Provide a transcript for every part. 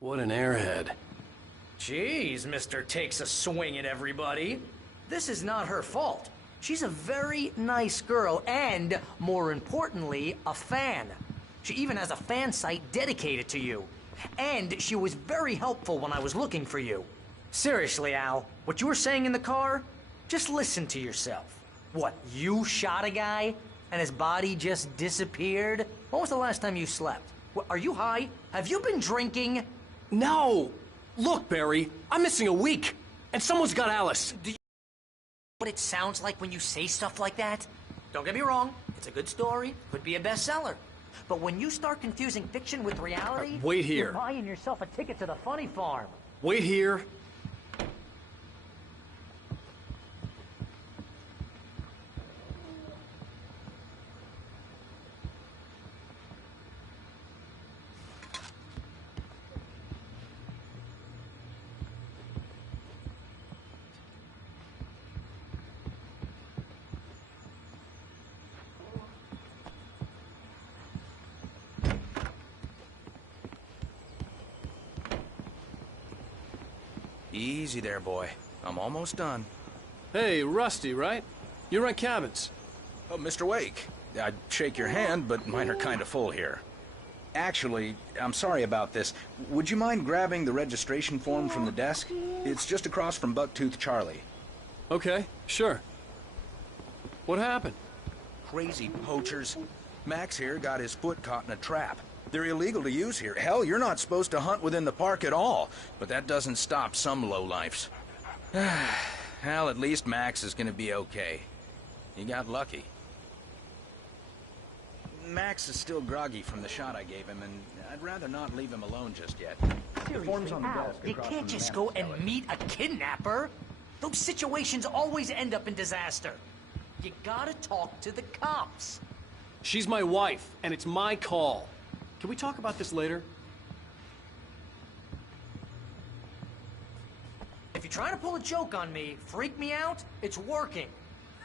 What an airhead. Jeez, Mr. Takes a swing at everybody. This is not her fault. She's a very nice girl and, more importantly, a fan. She even has a fan site dedicated to you. And she was very helpful when I was looking for you. Seriously, Al, what you were saying in the car, just listen to yourself. What, you shot a guy and his body just disappeared? When was the last time you slept? What, are you high? Have you been drinking? No! Look, Barry, I'm missing a week, and someone's got Alice. Do you know what it sounds like when you say stuff like that? Don't get me wrong, it's a good story, could be a bestseller. But when you start confusing fiction with reality, wait here. You're buying yourself a ticket to the funny farm. Wait here. Easy there, boy. I'm almost done. Hey, Rusty, right? You rent cabins. Oh, Mr. Wake. I'd shake your hand, but mine are kind of full here. Actually, I'm sorry about this. Would you mind grabbing the registration form from the desk? It's just across from Bucktooth Charlie. Okay, sure. What happened? Crazy poachers. Max here got his foot caught in a trap. They're illegal to use here. Hell, you're not supposed to hunt within the park at all. But that doesn't stop some lowlifes. Hell, at least Max is gonna be okay. He got lucky. Max is still groggy from the shot I gave him, and I'd rather not leave him alone just yet. The form's on the desk. You can't just go and meet a kidnapper. Those situations always end up in disaster. You gotta talk to the cops. She's my wife, and it's my call. Can we talk about this later? If you're trying to pull a joke on me, freak me out, it's working.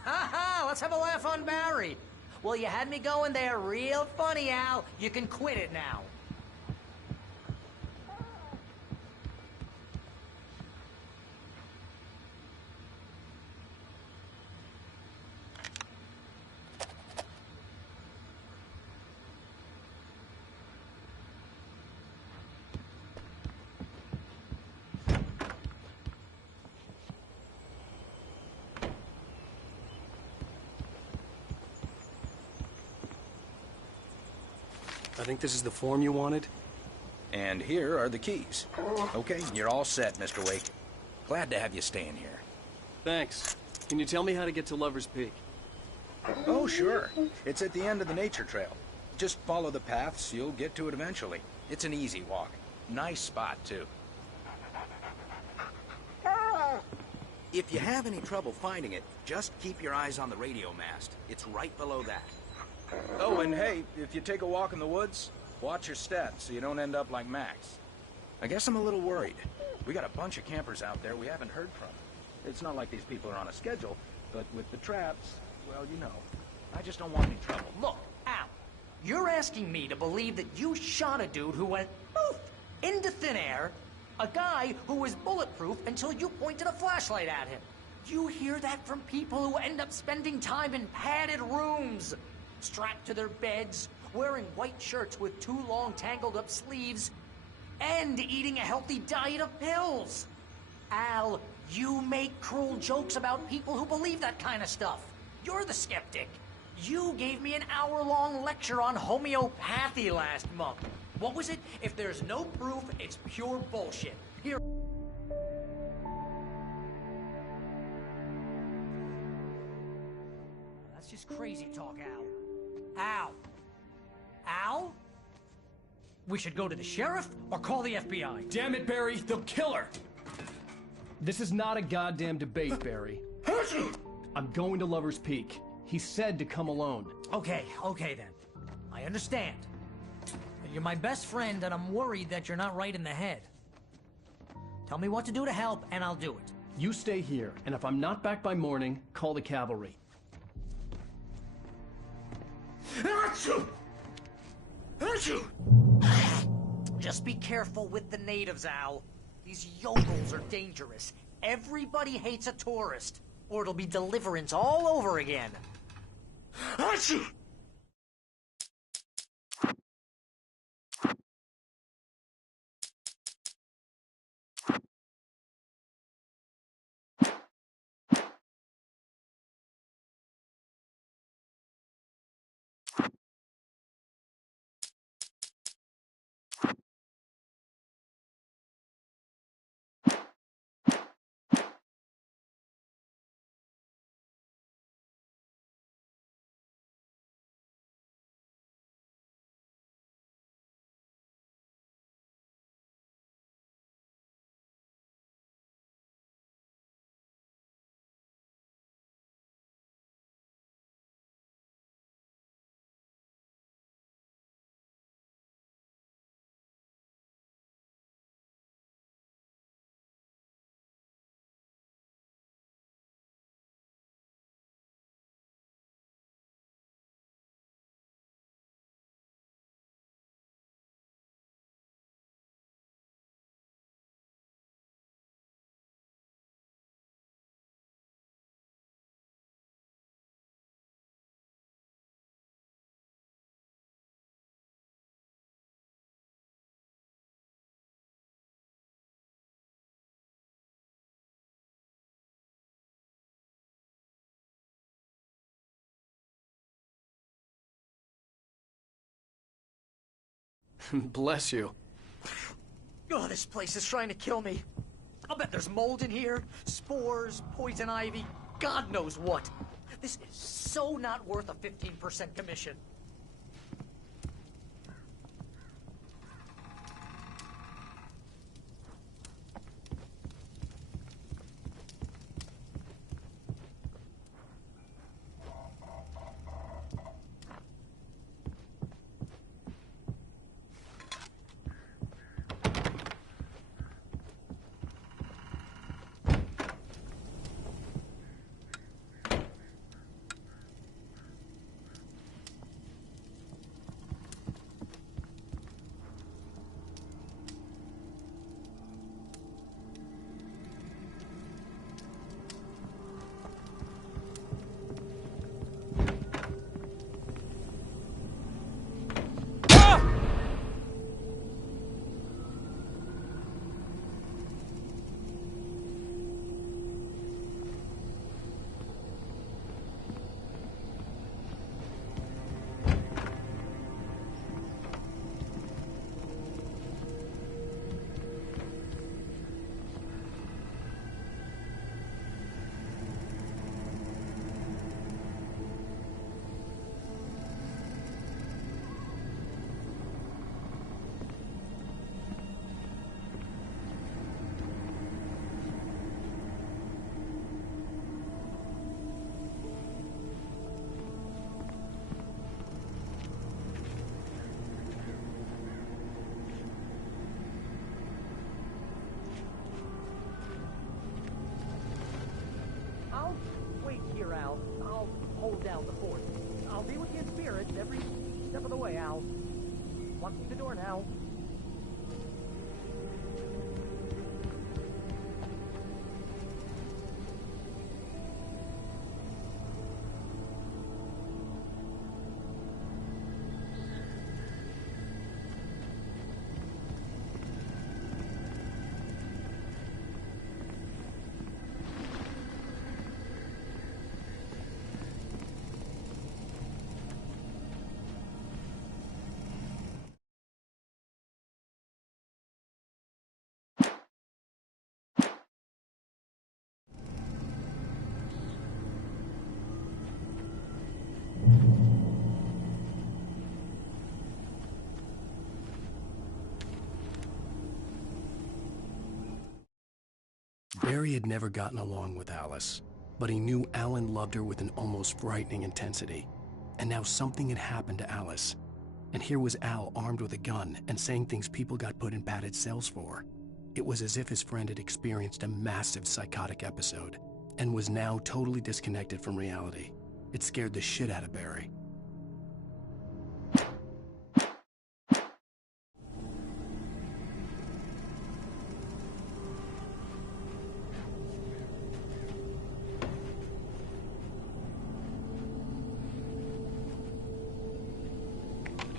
Ha ha, let's have a laugh on Barry. Well, you had me going there real funny, Al. You can quit it now. I think this is the form you wanted. And here are the keys. Okay, you're all set, Mr. Wake. Glad to have you staying here. Thanks. Can you tell me how to get to Lover's Peak? Oh, sure. It's at the end of the nature trail. Just follow the paths, you'll get to it eventually. It's an easy walk. Nice spot, too. If you have any trouble finding it, just keep your eyes on the radio mast. It's right below that. Oh, and hey, if you take a walk in the woods, watch your steps so you don't end up like Max. I guess I'm a little worried. We got a bunch of campers out there we haven't heard from. It's not like these people are on a schedule, but with the traps, well, you know. I just don't want any trouble. Look, Al, you're asking me to believe that you shot a dude who went poof into thin air, a guy who was bulletproof until you pointed a flashlight at him. You hear that from people who end up spending time in padded rooms, strapped to their beds, wearing white shirts with too long tangled up sleeves, and eating a healthy diet of pills. Al, you make cruel jokes about people who believe that kind of stuff. You're the skeptic. You gave me an hour-long lecture on homeopathy last month. What was it? If there's no proof, it's pure bullshit. Here. That's just crazy talk, Al. Al? Al? We should go to the sheriff or call the FBI. Damn it, Barry, they'll kill her! This is not a goddamn debate, Barry. I'm going to Lover's Peak. He said to come alone. Okay then. I understand. You're my best friend, and I'm worried that you're not right in the head. Tell me what to do to help, and I'll do it. You stay here, and if I'm not back by morning, call the cavalry. Just be careful with the natives, Al. These yokels are dangerous. Everybody hates a tourist, or it'll be Deliverance all over again. Achoo! Bless you. Oh, this place is trying to kill me. I'll bet there's mold in here, spores, poison ivy, God knows what. This is so not worth a 15% commission. I'll hold down the fort. I'll be with you in spirit every step of the way, Al. Walk through the door now. Barry had never gotten along with Alice, but he knew Alan loved her with an almost frightening intensity. And now something had happened to Alice. And here was Al armed with a gun and saying things people got put in padded cells for. It was as if his friend had experienced a massive psychotic episode and was now totally disconnected from reality. It scared the shit out of Barry.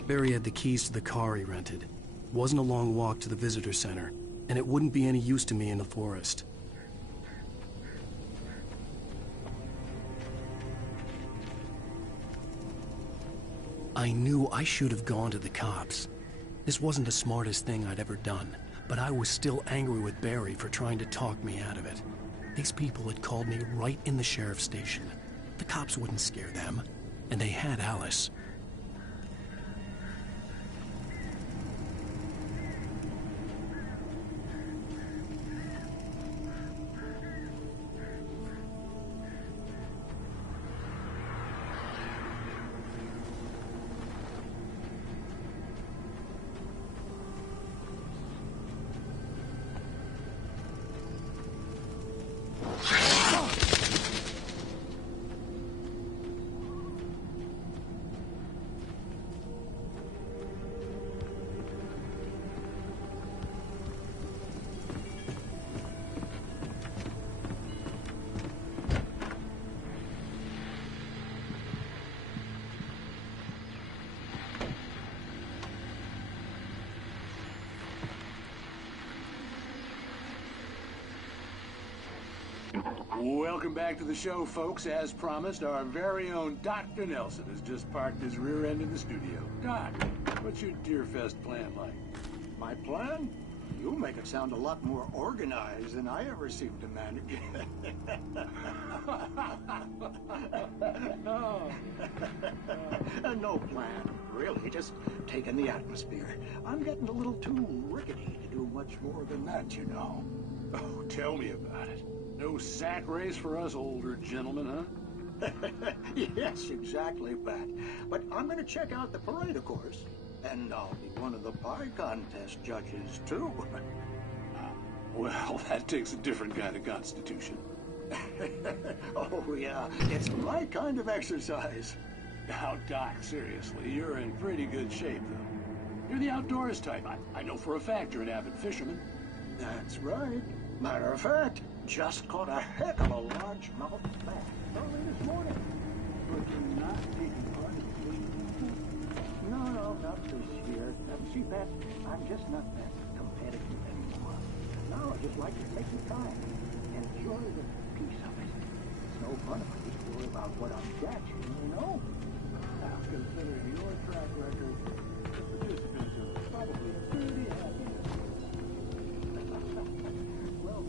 Barry had the keys to the car he rented. It wasn't a long walk to the visitor center, and it wouldn't be any use to me in the forest. I knew I should have gone to the cops. This wasn't the smartest thing I'd ever done, but I was still angry with Barry for trying to talk me out of it. These people had called me right in the sheriff's station. The cops wouldn't scare them, and they had Alice. Welcome back to the show, folks. As promised, our very own Dr. Nelson has just parked his rear end in the studio. Doc, what's your Deerfest plan like? My plan? You make it sound a lot more organized than I ever seem to manage. No plan, really. Just taking the atmosphere. I'm getting a little too rickety to do much more than that, you know. Oh, tell me about it. No sack race for us older gentlemen, huh? Yes, exactly, Pat. But I'm going to check out the parade, of course. And I'll be one of the pie contest judges, too. Well, that takes a different kind of constitution. Oh, yeah. It's my kind of exercise. Now, Doc, seriously, you're in pretty good shape, though. You're the outdoors type. I know for a fact you're an avid fisherman. That's right. Matter of fact, just caught a heck of a largemouth bass early this morning. But you're not taking part in fishing? No, not this year. See, Pat, I'm just not that competitive anymore. Now I just like to take the time and enjoy the peace of it. It's no fun if I just worry about what I'm catching, you know? Now, considering your track record, the participants are probably pretty happy. Well,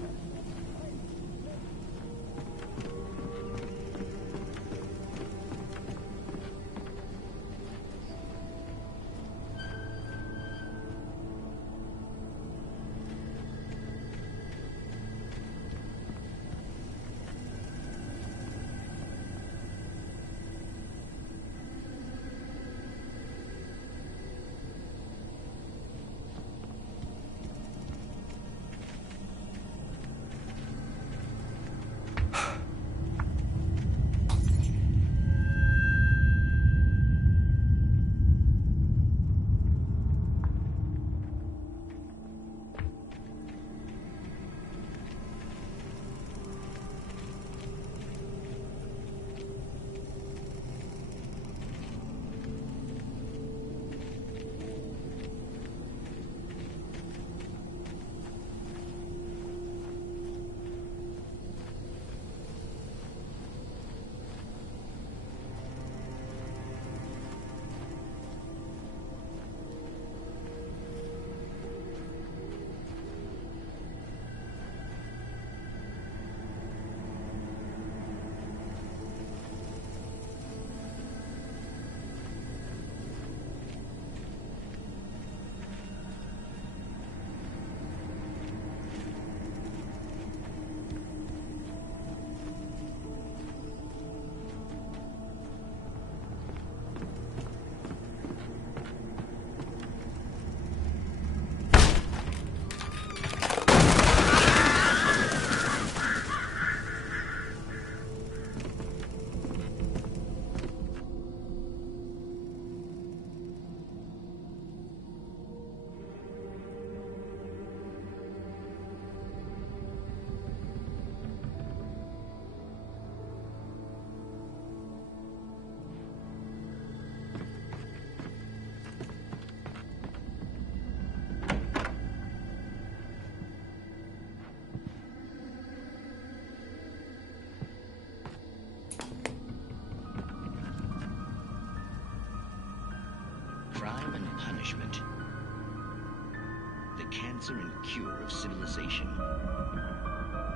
answer and cure of civilization.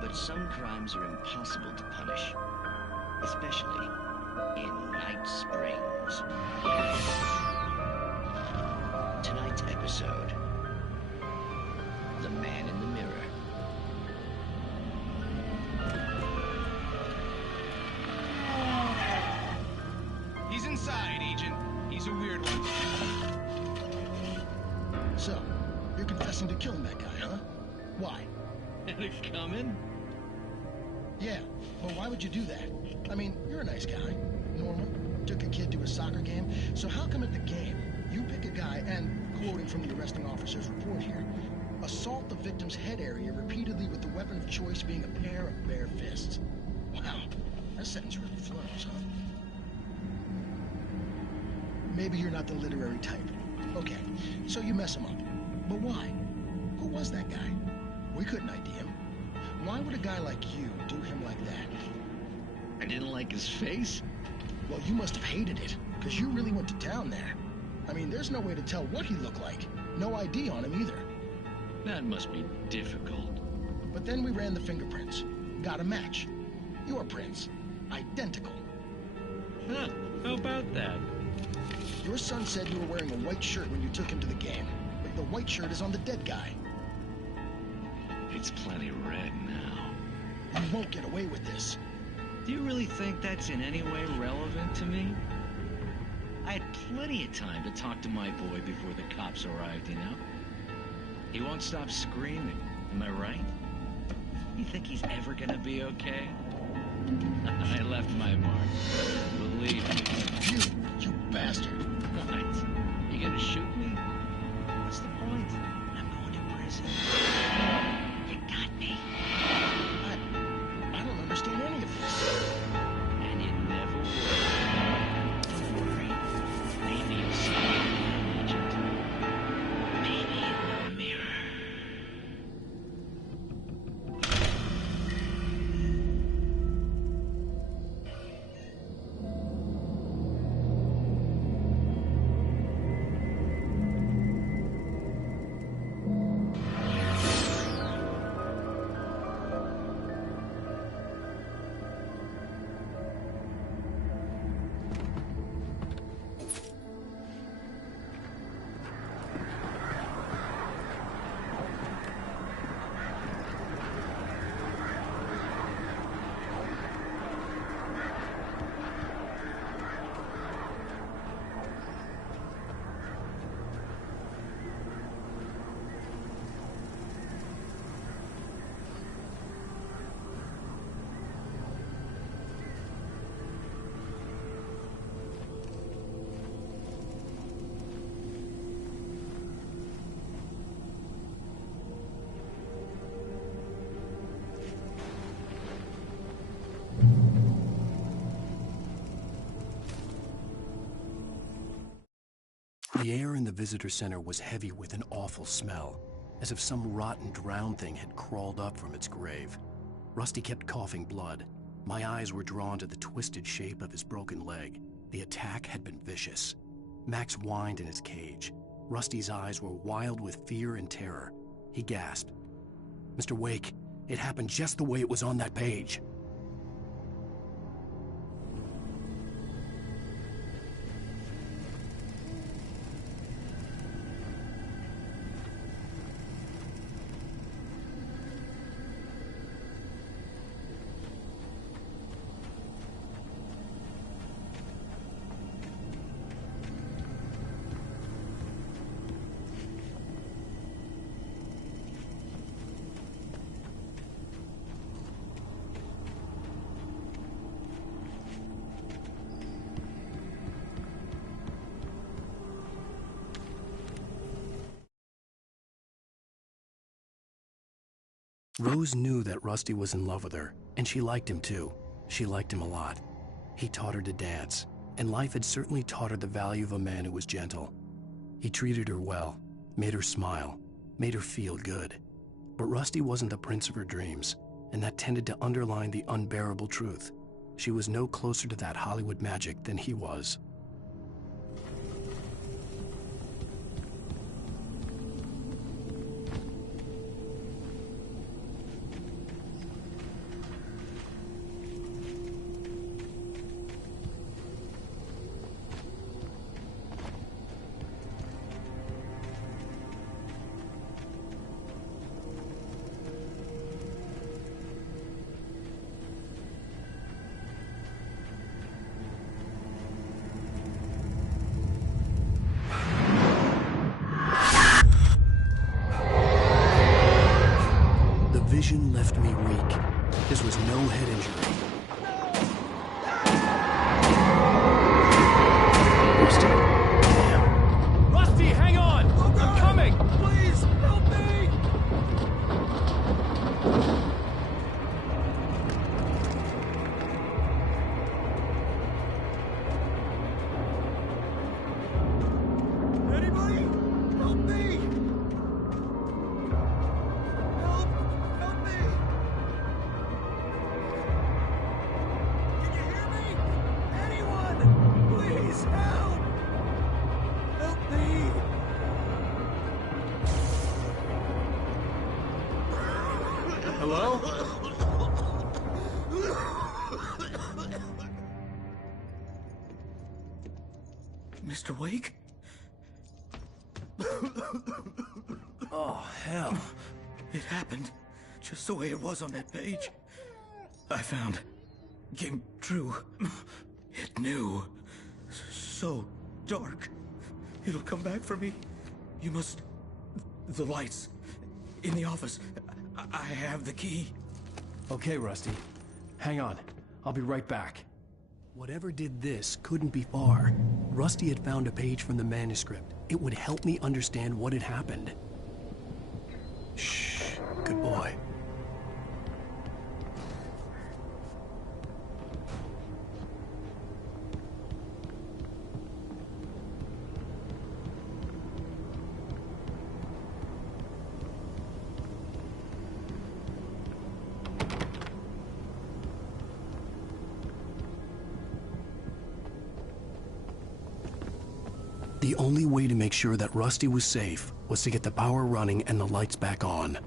But some crimes are impossible to punish, especially in Night Springs. Tonight's episode, The Man in the Mirror. He's inside, Agent. He's a weird one. So, you're confessing to killing that guy, huh? Why? Had it coming? Yeah, well, why would you do that? I mean, you're a nice guy. Normal. Took a kid to a soccer game. So how come at the game, you pick a guy and, quoting from the arresting officer's report here, assault the victim's head area repeatedly with the weapon of choice being a pair of bare fists? Wow, that sentence really flows, huh? Maybe you're not the literary type. Okay, so you mess him up. But why? Who was that guy? We couldn't ID him. Why would a guy like you do him like that? I didn't like his face? Well, you must have hated it, because you really went to town there. I mean, there's no way to tell what he looked like. No ID on him either. That must be difficult. But then we ran the fingerprints. Got a match. Your prints. Identical. Huh, how about that? Your son said you were wearing a white shirt when you took him to the game. But the white shirt is on the dead guy. It's plenty red now. You won't get away with this. Do you really think that's in any way relevant to me? I had plenty of time to talk to my boy before the cops arrived, you know? He won't stop screaming, am I right? You think he's ever gonna be okay? I left my mark. Believe me. You bastard. What? You gonna shoot me? What's the point? I'm going to prison. You got me. I don't understand any of this. And you never will. Don't worry. Maybe you'll see me again, Agent. Maybe in the mirror. The air in the visitor center was heavy with an awful smell, as if some rotten drowned thing had crawled up from its grave. Rusty kept coughing blood. My eyes were drawn to the twisted shape of his broken leg. The attack had been vicious. Max whined in his cage. Rusty's eyes were wild with fear and terror. He gasped. "Mr. Wake, it happened just the way it was on that page." Rose knew that Rusty was in love with her, and she liked him too. She liked him a lot. He taught her to dance, and life had certainly taught her the value of a man who was gentle. He treated her well, made her smile, made her feel good. But Rusty wasn't the prince of her dreams, and that tended to underline the unbearable truth. She was no closer to that Hollywood magic than he was. vision left me weak. This was no head injury. Rusty? Damn. Rusty, hang on! I'm coming! Please, help me! Anybody? Help me! Help! Help me! Can you hear me? Anyone? Please, help! Help me! Hello? Mr. Wake? Oh, hell. It happened just the way it was on that page. I found came true. It knew. So dark. It'll come back for me. You must... The lights. In the office. I have the key. Okay, Rusty. Hang on. I'll be right back. Whatever did this couldn't be far. Rusty had found a page from the manuscript. It would help me understand what had happened. Shh. Good boy. The only way to make sure that Rusty was safe was to get the power running and the lights back on.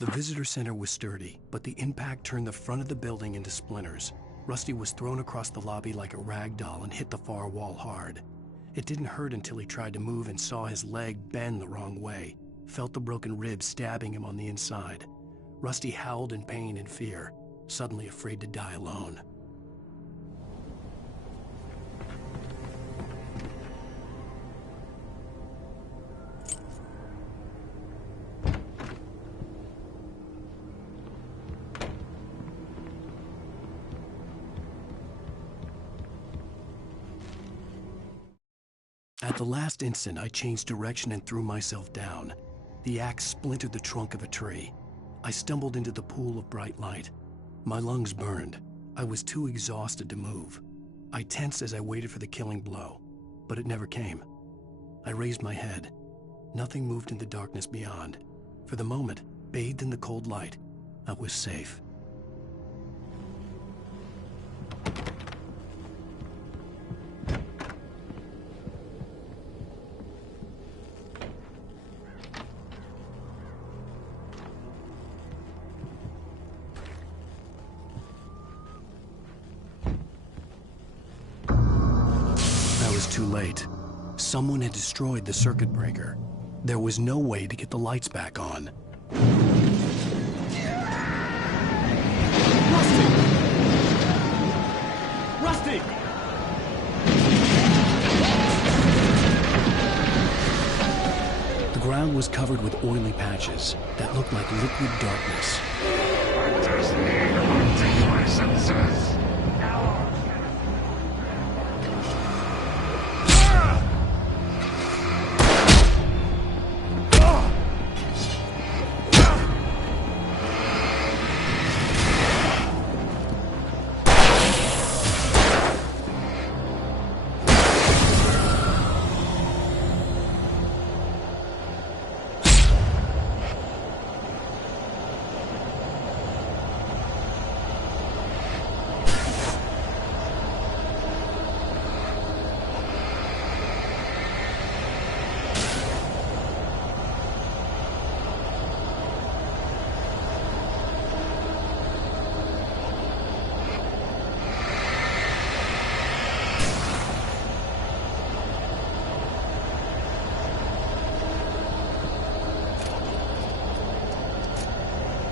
The visitor center was sturdy, but the impact turned the front of the building into splinters. Rusty was thrown across the lobby like a rag doll and hit the far wall hard. It didn't hurt until he tried to move and saw his leg bend the wrong way, felt the broken ribs stabbing him on the inside. Rusty howled in pain and fear, suddenly afraid to die alone. At the last instant, I changed direction and threw myself down. The axe splintered the trunk of a tree. I stumbled into the pool of bright light. My lungs burned. I was too exhausted to move. I tensed as I waited for the killing blow, but it never came. I raised my head. Nothing moved in the darkness beyond. For the moment, bathed in the cold light, I was safe. Too late. Someone had destroyed the circuit breaker. There was no way to get the lights back on. Rusty! Rusty! The ground was was covered with oily patches that looked like liquid darkness.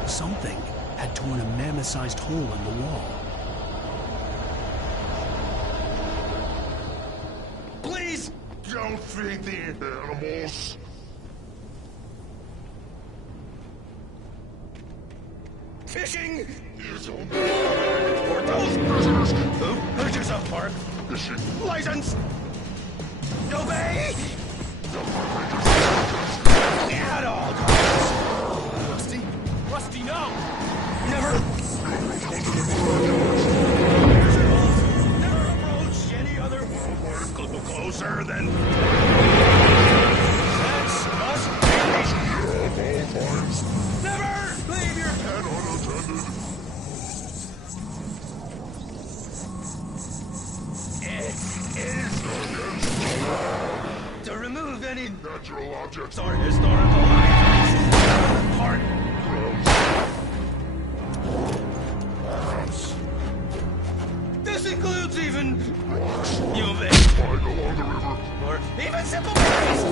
Something had torn a mammoth-sized hole in the wall. Please! Don't feed the animals. Fishing! For those prisoners who hurt yourself, Park. Fishing. License! Obey! At all costs! Rusty? Rusty, no! Never! Never approach any other closer than... Sex must be... Never leave your pet unattended. It is against the law to remove any natural objects or historical items. Part. This includes even rocks, human, along the river, or even simple berries.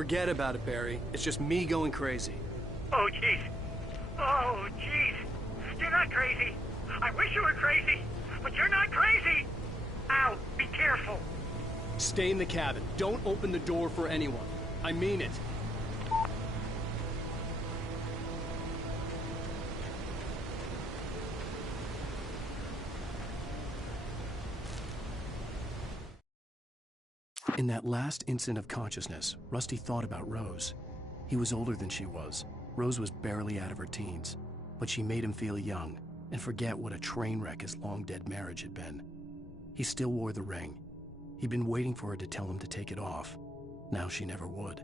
Forget about it, Barry. It's just me going crazy. Oh, jeez. Oh, jeez. You're not crazy. I wish you were crazy, but you're not crazy. Ow, be careful. Stay in the cabin. Don't open the door for anyone. I mean it. In that last instant of consciousness, Rusty thought about Rose. He was older than she was. Rose was barely out of her teens, but she made him feel young and forget what a train wreck his long-dead marriage had been. He still wore the ring. He'd been waiting for her to tell him to take it off. Now she never would.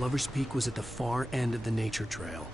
Lover's Peak was at the far end of the nature trail.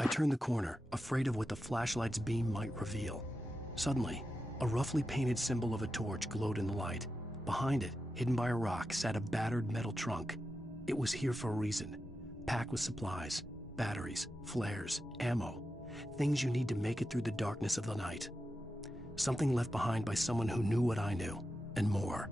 I turned the corner, afraid of what the flashlight's beam might reveal. Suddenly, a roughly painted symbol of a torch glowed in the light. Behind it, hidden by a rock, sat a battered metal trunk. It was here for a reason, packed with supplies, batteries, flares, ammo, things you need to make it through the darkness of the night. Something left behind by someone who knew what I knew, and more.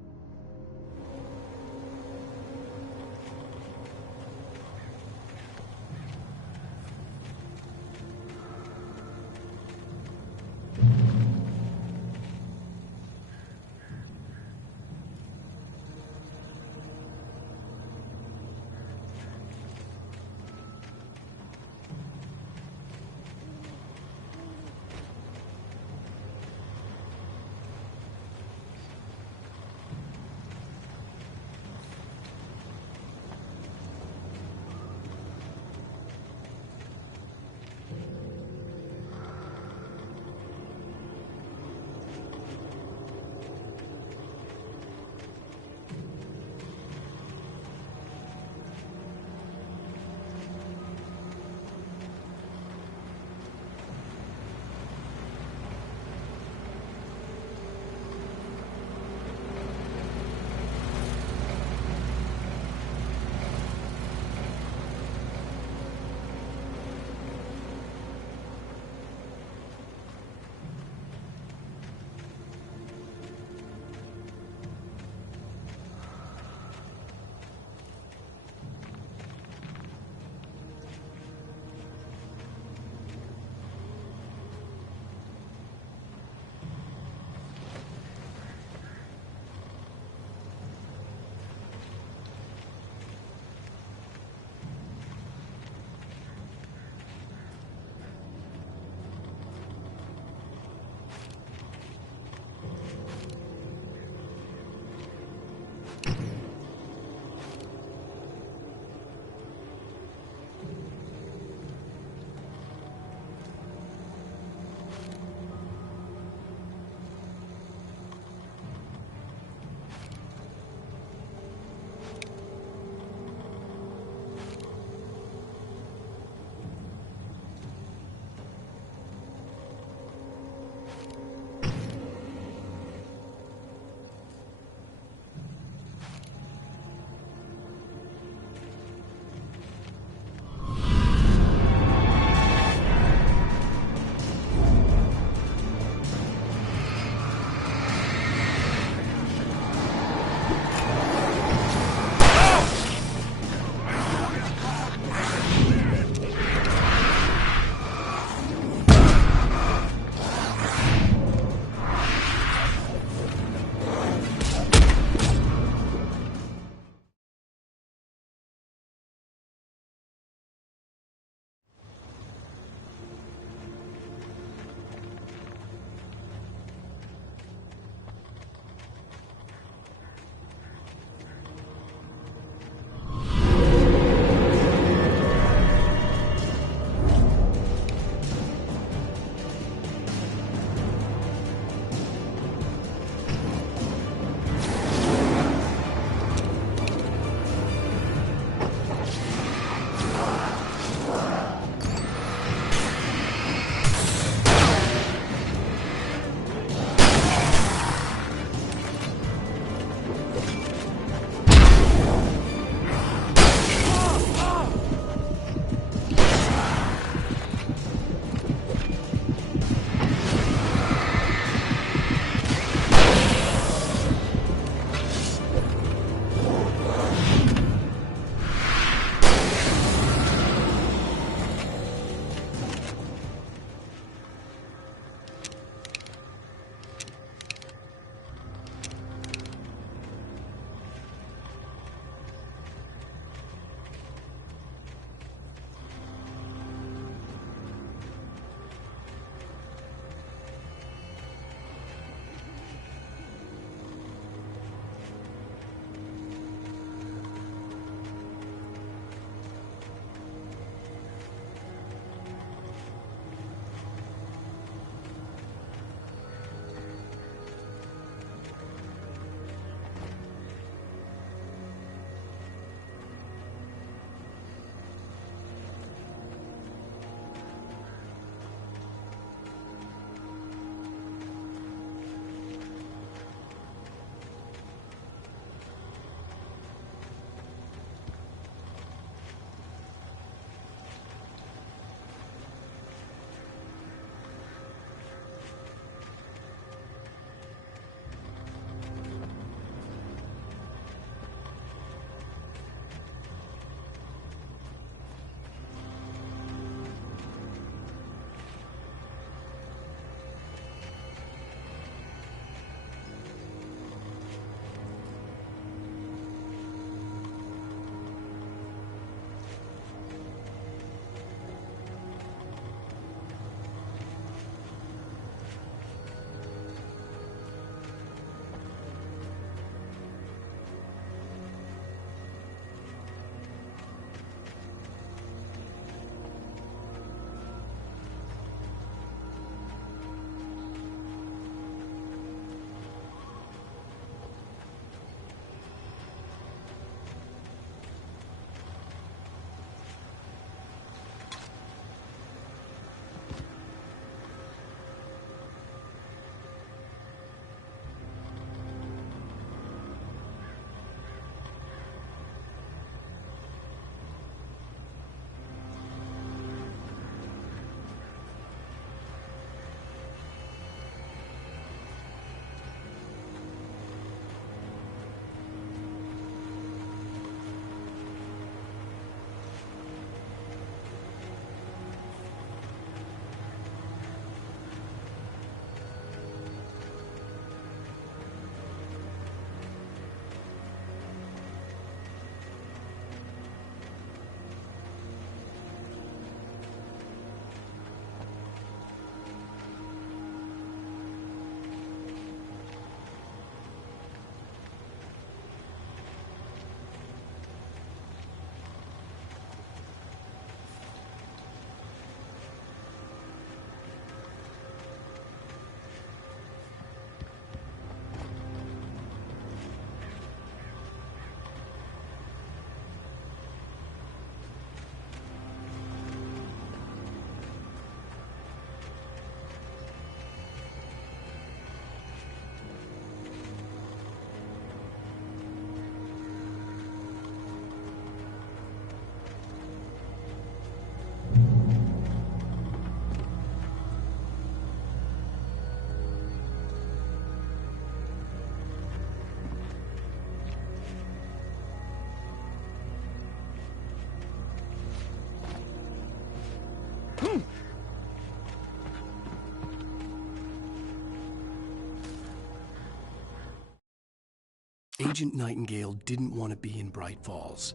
Agent Nightingale didn't want to be in Bright Falls.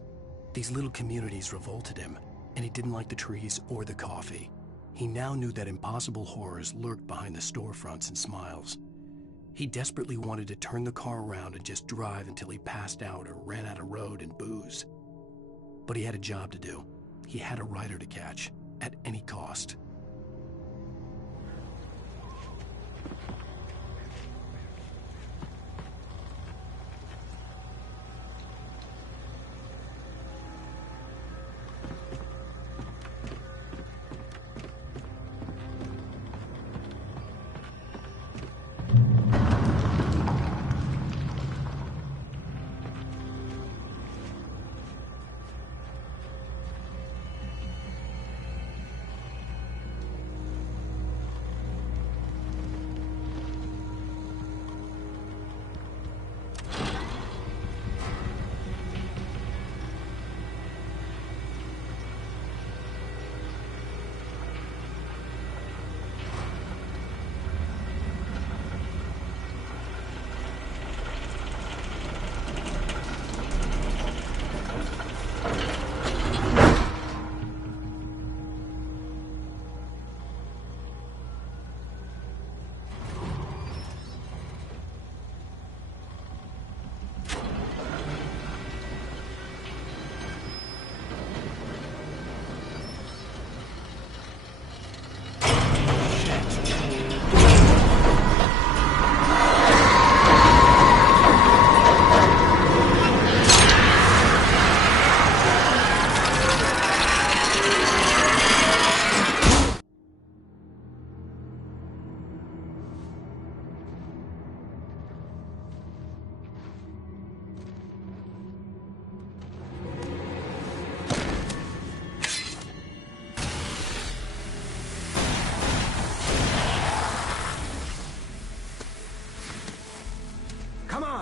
These little communities revolted him, and he didn't like the trees or the coffee. He now knew that impossible horrors lurked behind the storefronts and smiles. He desperately wanted to turn the car around and just drive until he passed out or ran out of road and booze. But he had a job to do. He had a rider to catch, at any cost.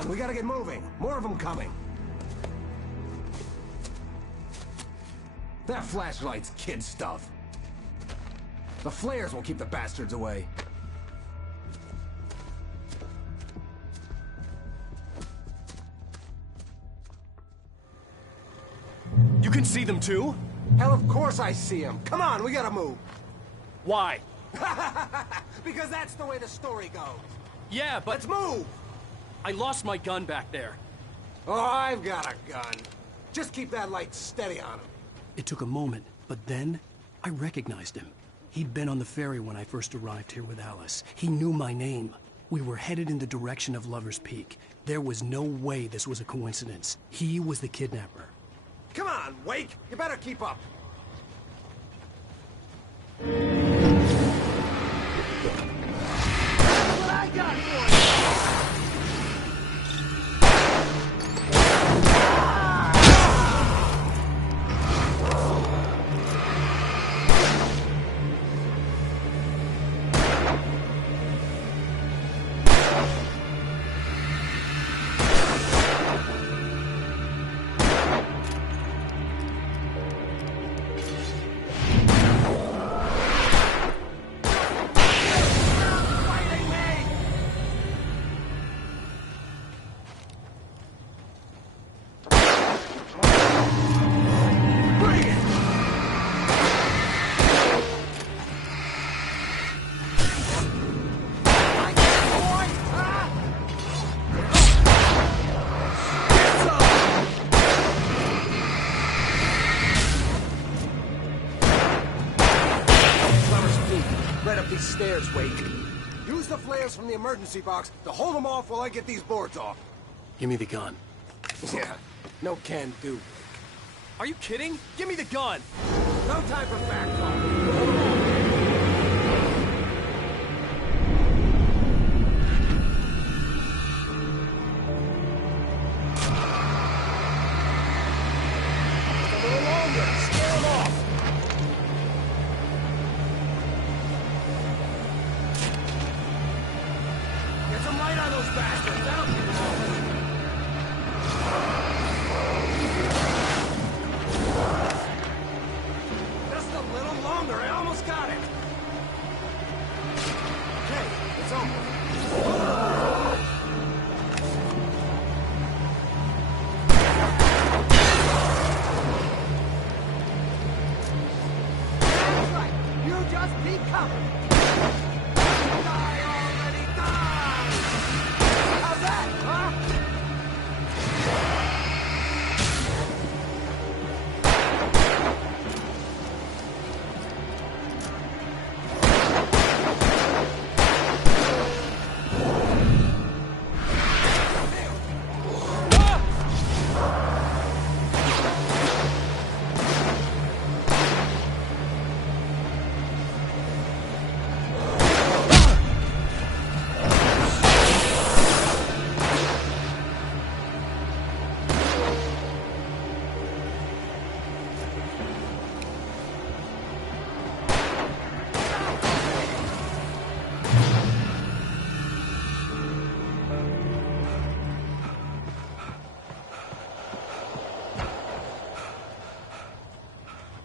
We gotta get moving. More of them coming. That flashlight's kid stuff. The flares will keep the bastards away. You can see them too? Hell, of course I see them. Come on, we gotta move. Why? Because that's the way the story goes. Yeah, but... Let's move! I lost my gun back there. Oh, I've got a gun. Just keep that light steady on him. It took a moment, but then I recognized him. He'd been on the ferry when I first arrived here with Alice. He knew my name. We were headed in the direction of Lover's Peak. There was no way this was a coincidence. He was the kidnapper. Come on, Wake! You better keep up. What I got for you! Stairs, Wake. Use the flares from the emergency box to hold them off while I get these boards off. Give me the gun. Yeah, no can do, Wake. Are you kidding? Give me the gun! No time for back talk. Hold them off. Just a little longer. Scare them off. Get some light on those bastards. That'll keep them off. Just a little longer. I almost got it. Okay, it's over. How's that, huh?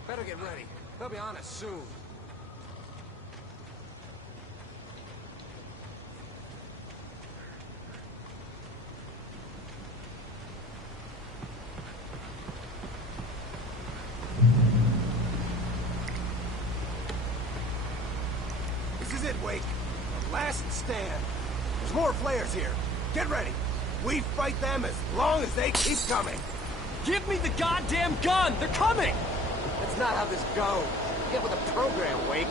Better get ready. They'll be on us soon. This is it, Wake. The last stand. There's more flares here. Get ready. We fight them as long as they keep coming. Give me the goddamn gun! They're coming! That's not how this goes. Get with the program, Wake.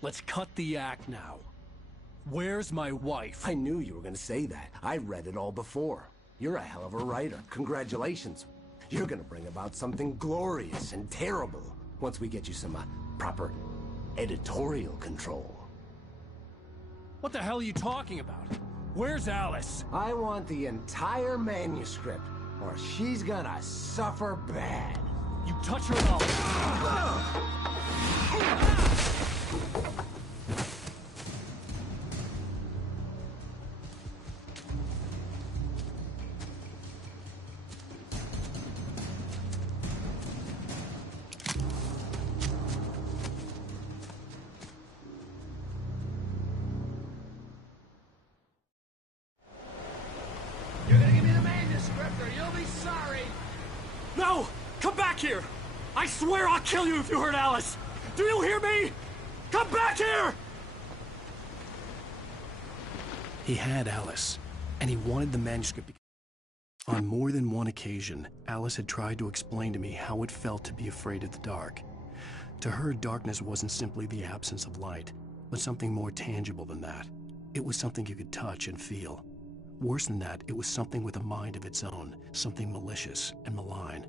Let's cut the act now. Where's my wife? I knew you were gonna say that. I read it all before. You're a hell of a writer. Congratulations. You're gonna bring about something glorious and terrible once we get you some proper editorial control. What the hell are you talking about? Where's Alice? I want the entire manuscript, or she's gonna suffer bad. You touch her and I'll... You're gonna give me the manuscript or you'll be sorry! No! Come back here! I swear I'll kill you if you hurt Alice! Do you hear me? Come back here! He had Alice, and he wanted the manuscript. On more than one occasion, Alice had tried to explain to me how it felt to be afraid of the dark. To her, darkness wasn't simply the absence of light, but something more tangible than that. It was something you could touch and feel. Worse than that, it was something with a mind of its own, something malicious and malign.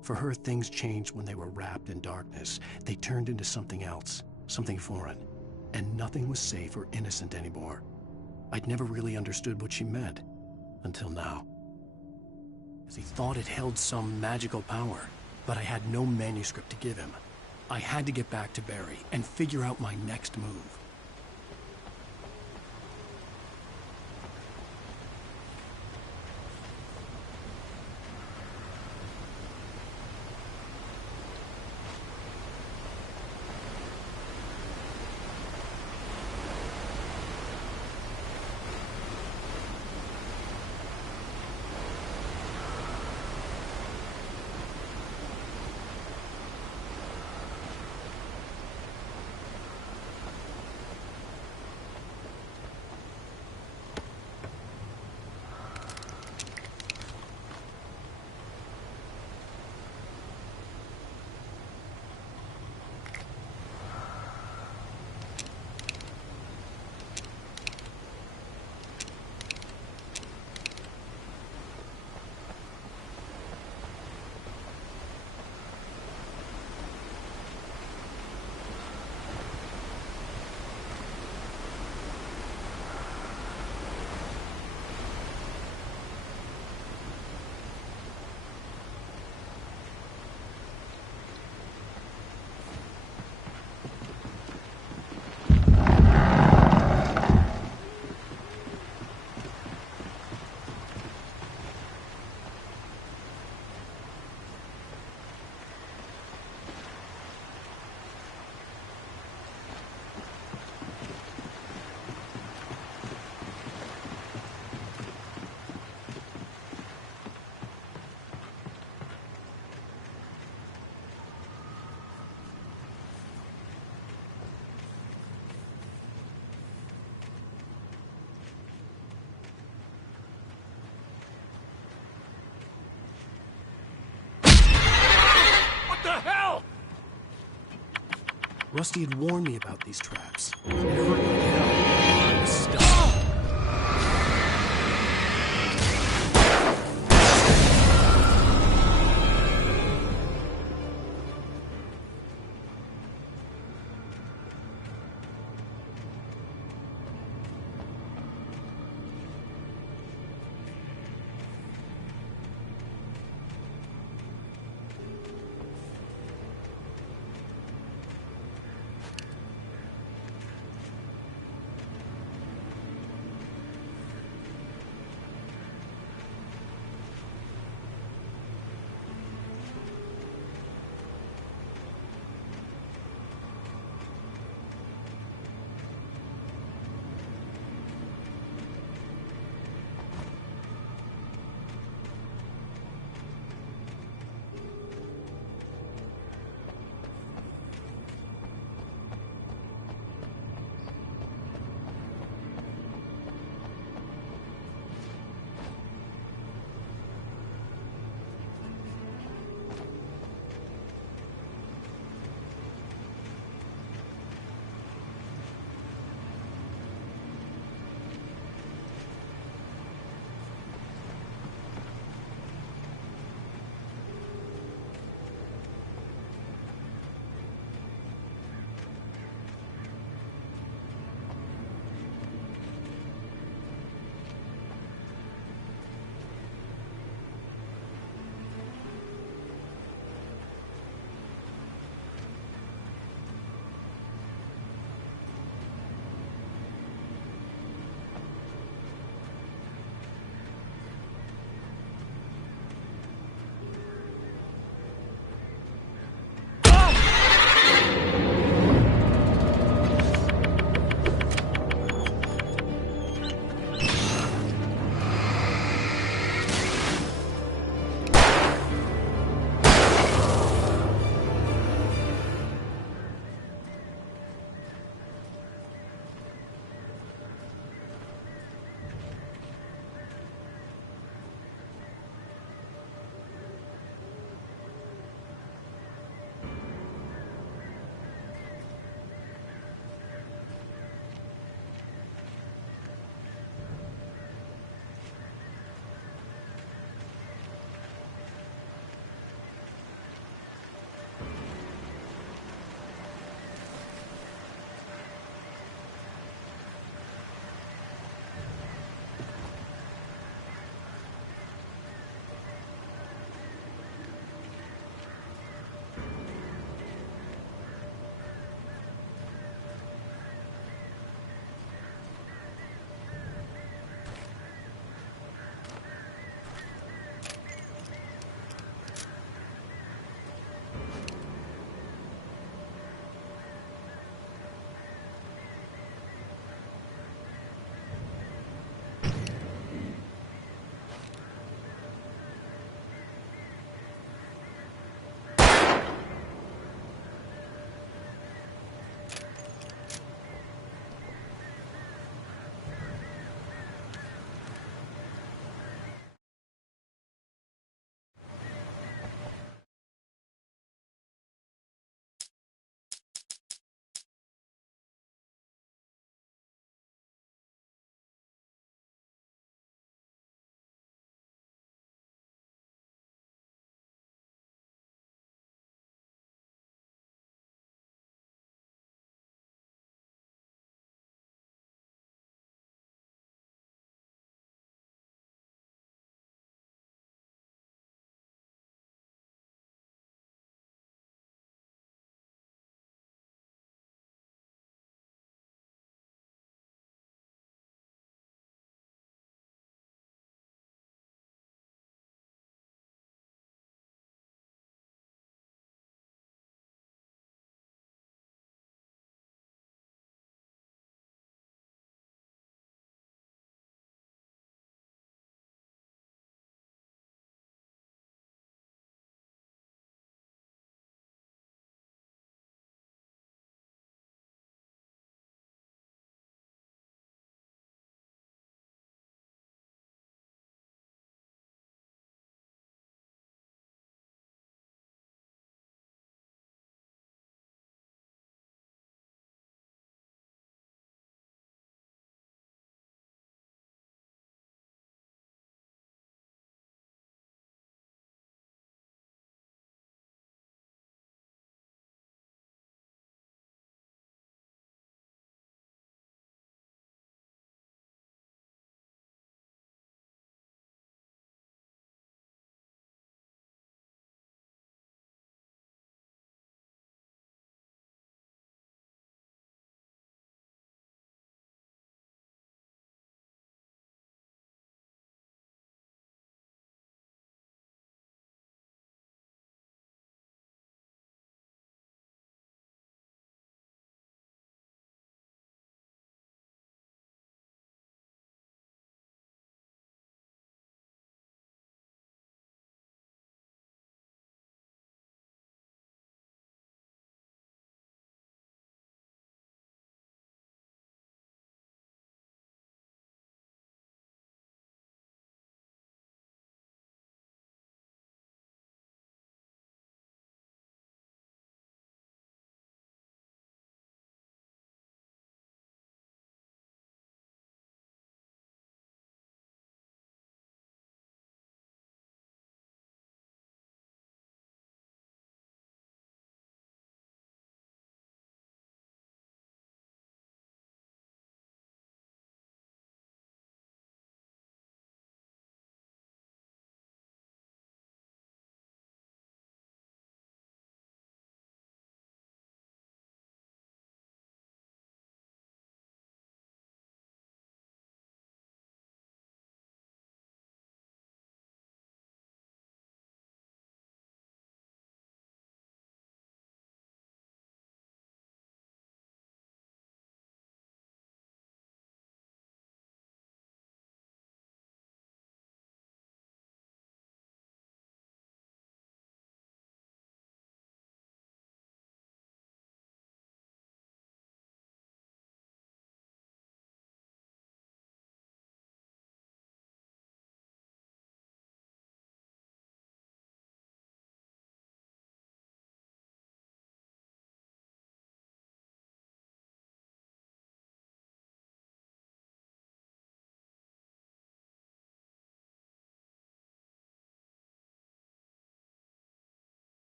For her, things changed when they were wrapped in darkness. They turned into something else, something foreign. and nothing was safe or innocent anymore. I'd never really understood what she meant, until now. As he thought it held some magical power, but I had no manuscript to give him. I had to get back to Barry and figure out my next move. Rusty had warned me about these traps. It hurt like hell. I was stuck.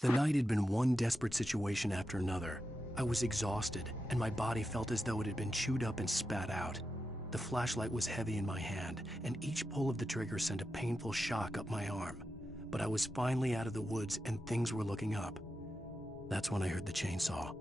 The night had been one desperate situation after another. I was exhausted, and my body felt as though it had been chewed up and spat out. The flashlight was heavy in my hand, and each pull of the trigger sent a painful shock up my arm. But I was finally out of the woods, and things were looking up. That's when I heard the chainsaw.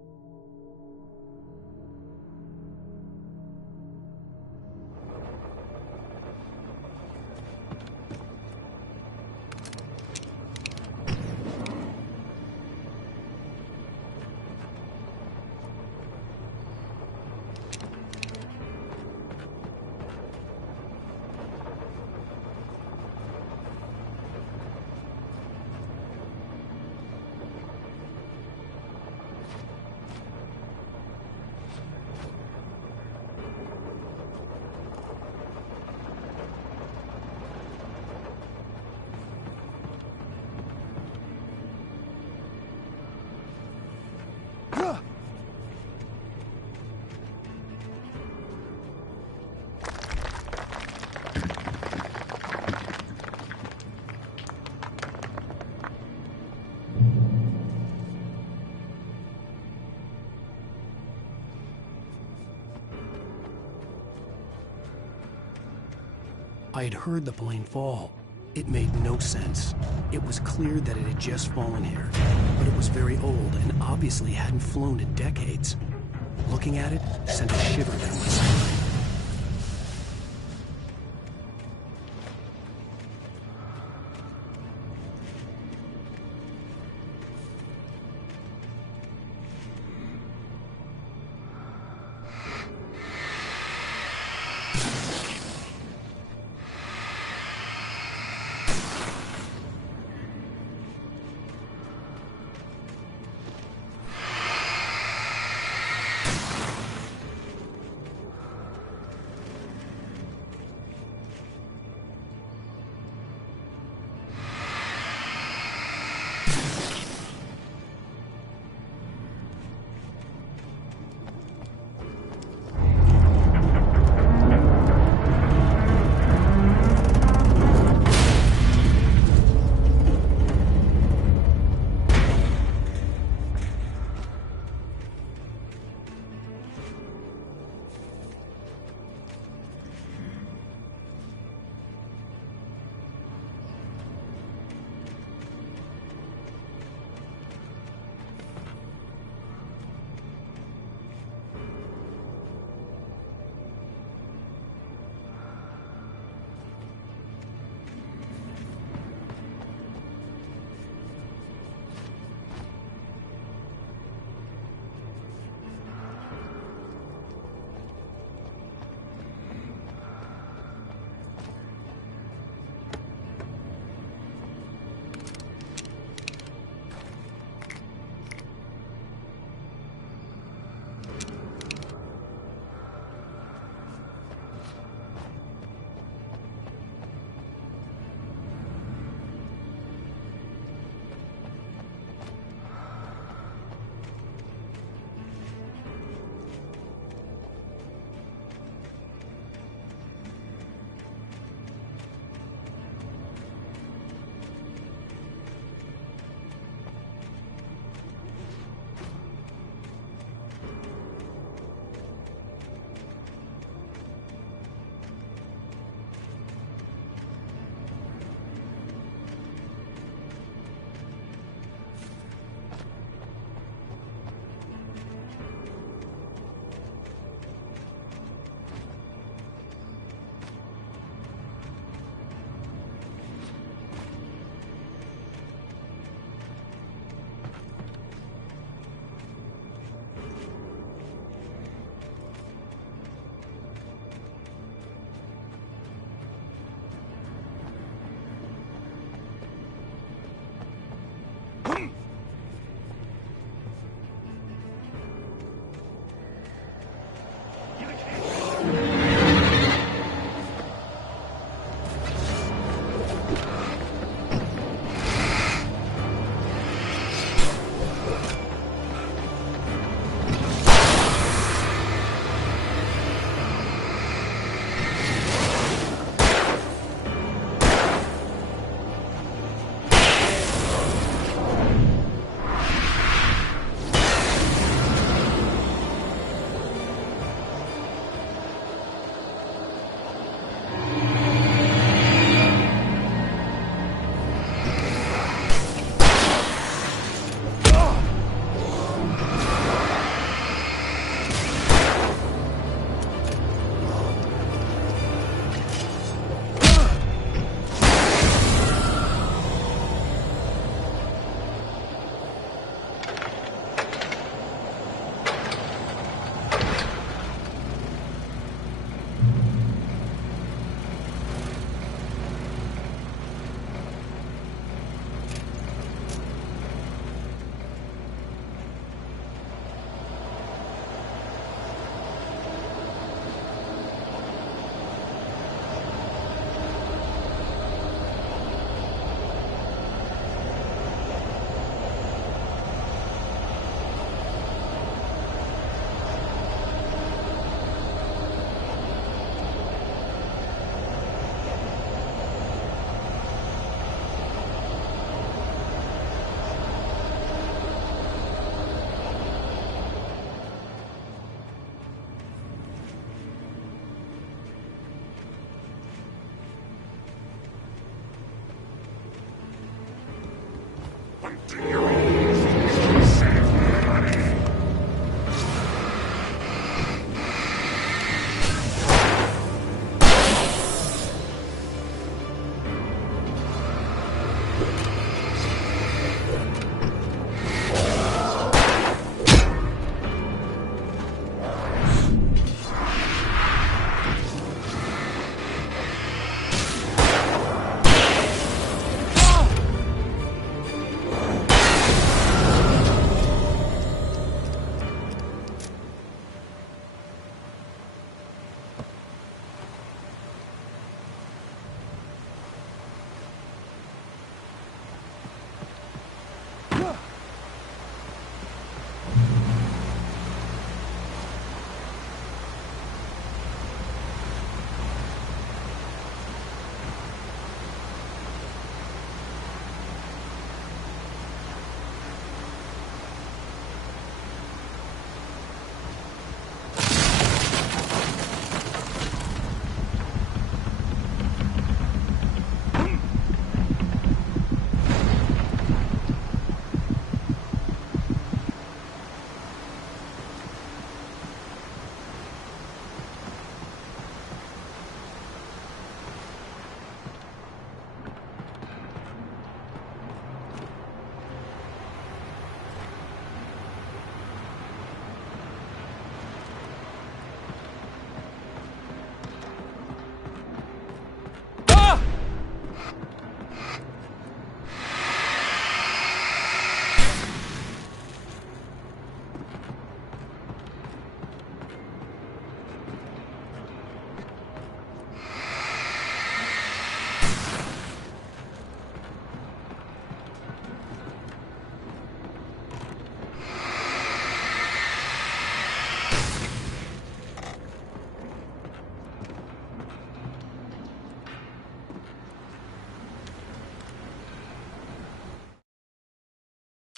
I had heard the plane fall. It made no sense. It was clear that it had just fallen here, but it was very old and obviously hadn't flown in decades. Looking at it sent a shiver down my spine.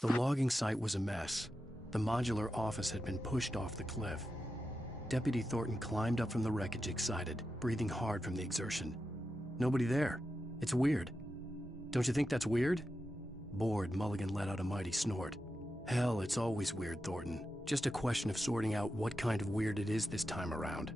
The logging site was a mess. The modular office had been pushed off the cliff. Deputy Thornton climbed up from the wreckage excited, breathing hard from the exertion. Nobody there. It's weird. Don't you think that's weird? Bored, Mulligan let out a mighty snort. Hell, it's always weird, Thornton. Just a question of sorting out what kind of weird it is this time around.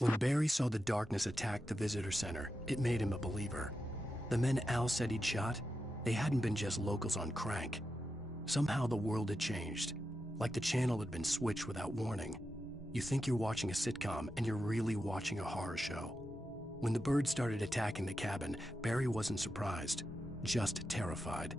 When Barry saw the darkness attack the visitor center, it made him a believer. The men Al said he'd shot, they hadn't been just locals on crank. Somehow the world had changed, like the channel had been switched without warning. You think you're watching a sitcom, and you're really watching a horror show. When the birds started attacking the cabin, Barry wasn't surprised, just terrified.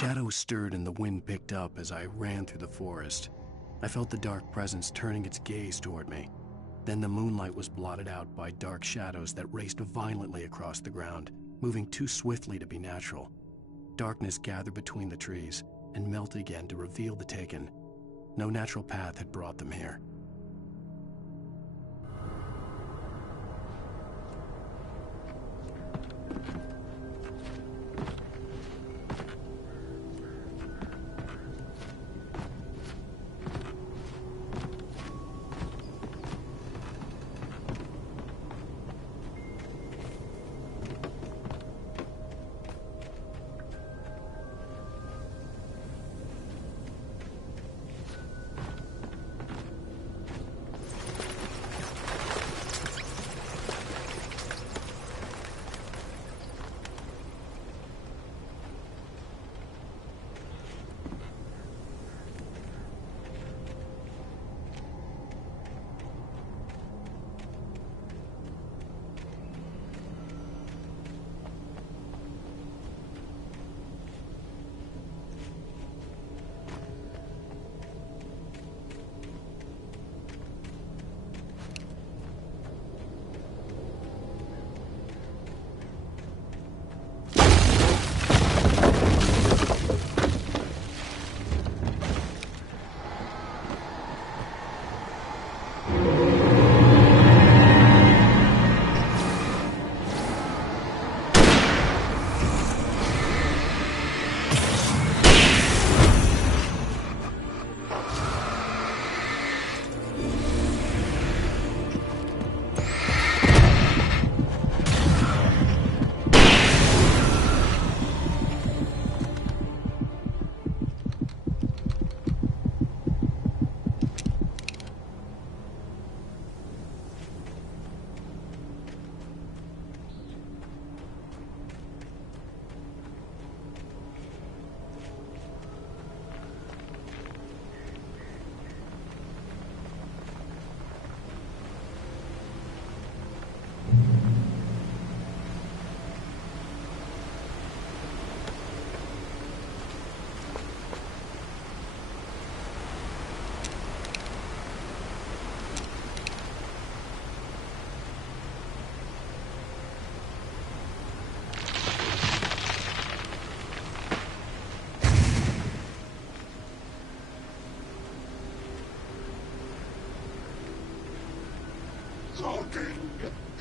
Shadows stirred and the wind picked up as I ran through the forest. I felt the dark presence turning its gaze toward me. Then the moonlight was blotted out by dark shadows that raced violently across the ground, moving too swiftly to be natural. Darkness gathered between the trees and melted again to reveal the Taken. No natural path had brought them here.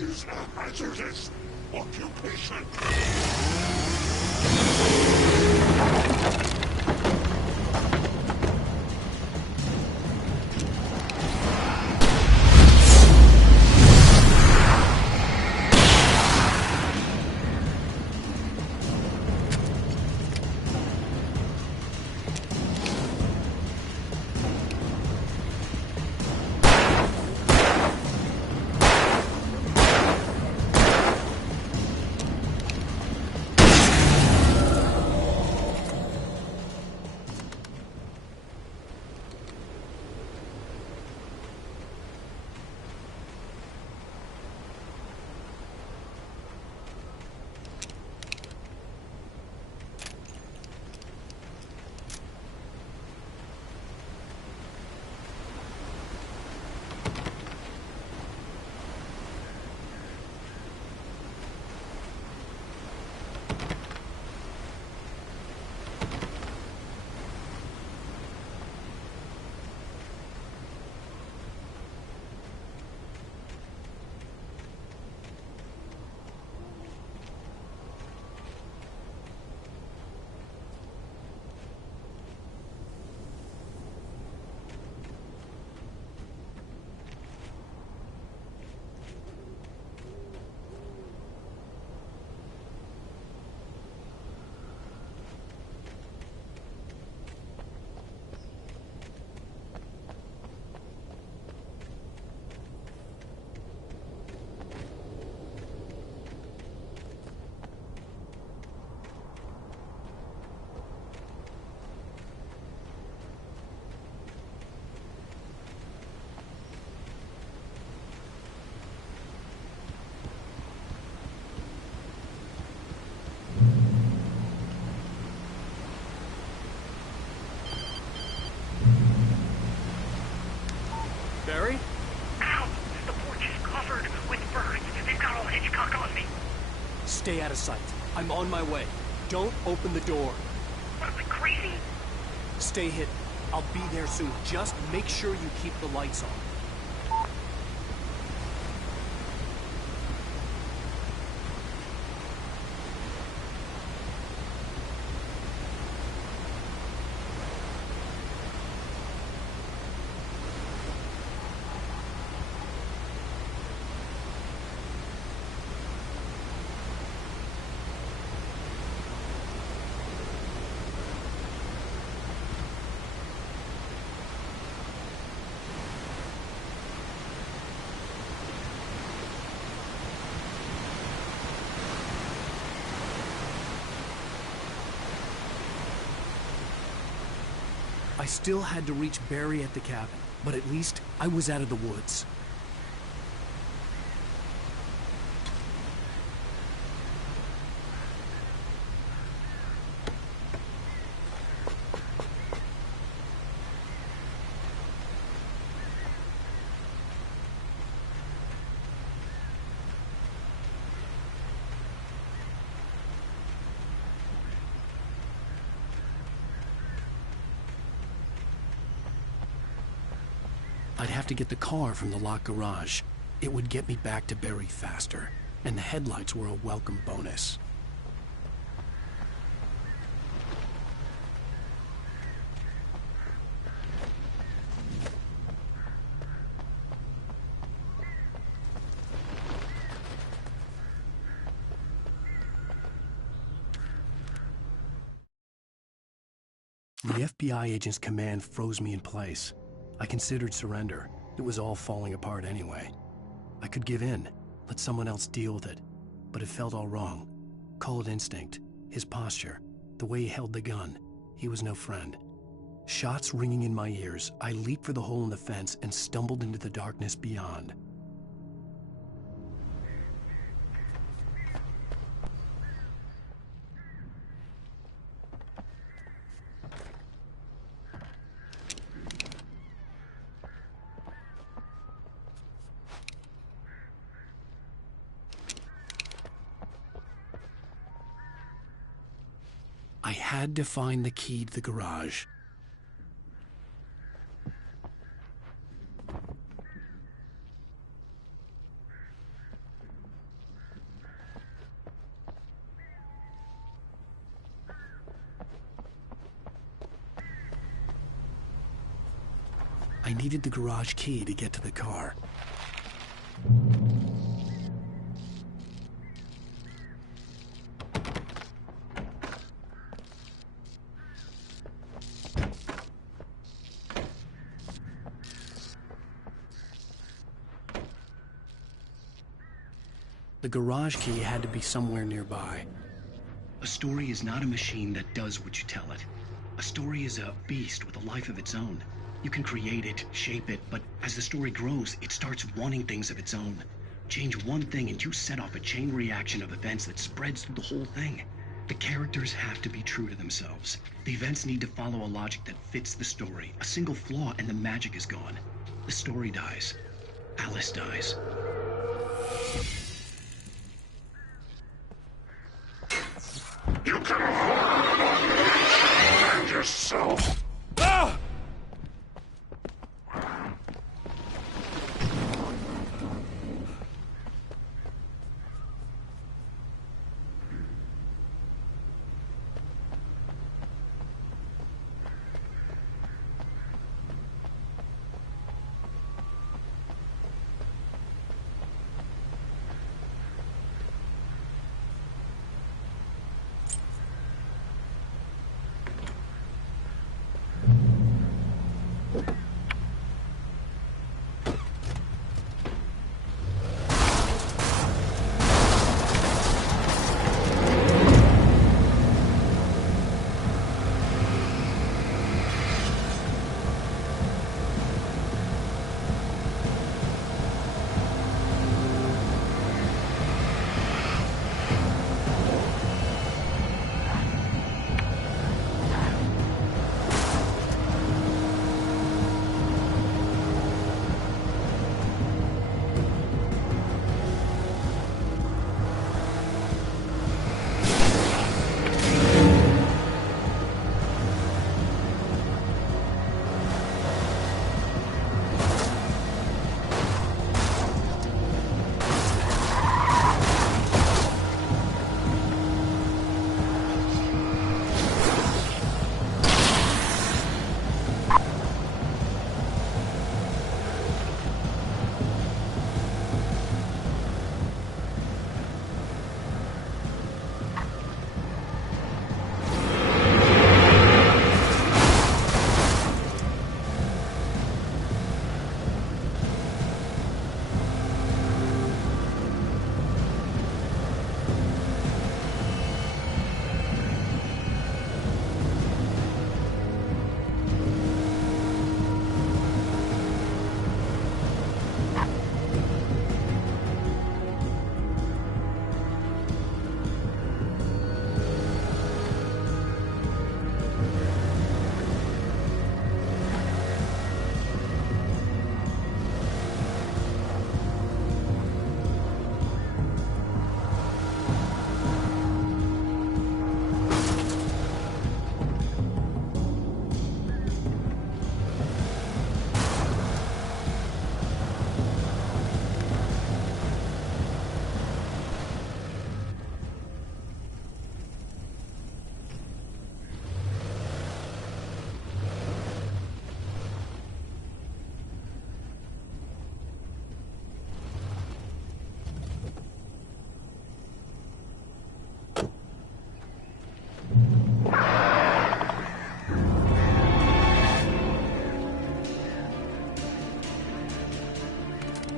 is a hazardous occupation. Barry? Ow! The porch is covered with birds. They've got all Hitchcock on me. Stay out of sight. I'm on my way. Don't open the door. What, am I crazy? Stay hidden. I'll be there soon. Just make sure you keep the lights on. I still had to reach Barry at the cabin, but at least I was out of the woods. I'd have to get the car from the locked garage. It would get me back to Barry faster, and the headlights were a welcome bonus. The FBI agent's command froze me in place. I considered surrender. It was all falling apart anyway. I could give in, let someone else deal with it. But it felt all wrong. Call it instinct, his posture, the way he held the gun. He was no friend. Shots ringing in my ears, I leaped for the hole in the fence and stumbled into the darkness beyond. I had to find the key to the garage. I needed the garage key to get to the car. The garage key had to be somewhere nearby. A story is not a machine that does what you tell it. A story is a beast with a life of its own. You can create it, shape it, but as the story grows, it starts wanting things of its own. Change one thing and you set off a chain reaction of events that spreads through the whole thing. The characters have to be true to themselves. The events need to follow a logic that fits the story. A single flaw and the magic is gone. The story dies. Alice dies. You can afford to yourself. Ah!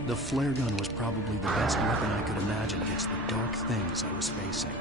The flare gun was probably the best weapon I could imagine against the dark things I was facing.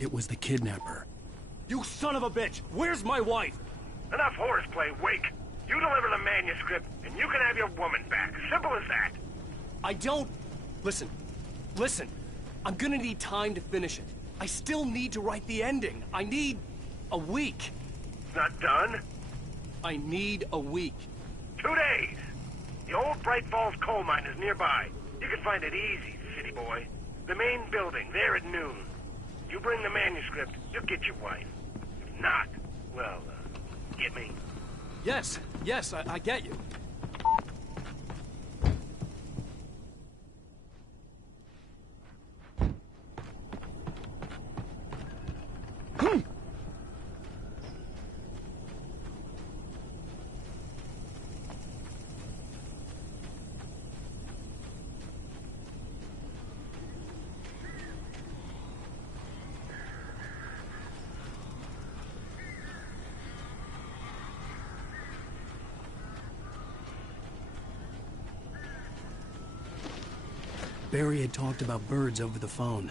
It was the kidnapper. You son of a bitch! Where's my wife? Enough horseplay, Wake. You deliver the manuscript, and you can have your woman back. Simple as that. I don't... Listen. I'm gonna need time to finish it. I still need to write the ending. I need a week. It's not done? I need a week. 2 days. The old Bright Falls coal mine is nearby. You can find it easy, city boy. The main building, there at noon. You bring the manuscript, you'll get your wife. If not, well, get me. Yes, I get you. Barry had talked about birds over the phone.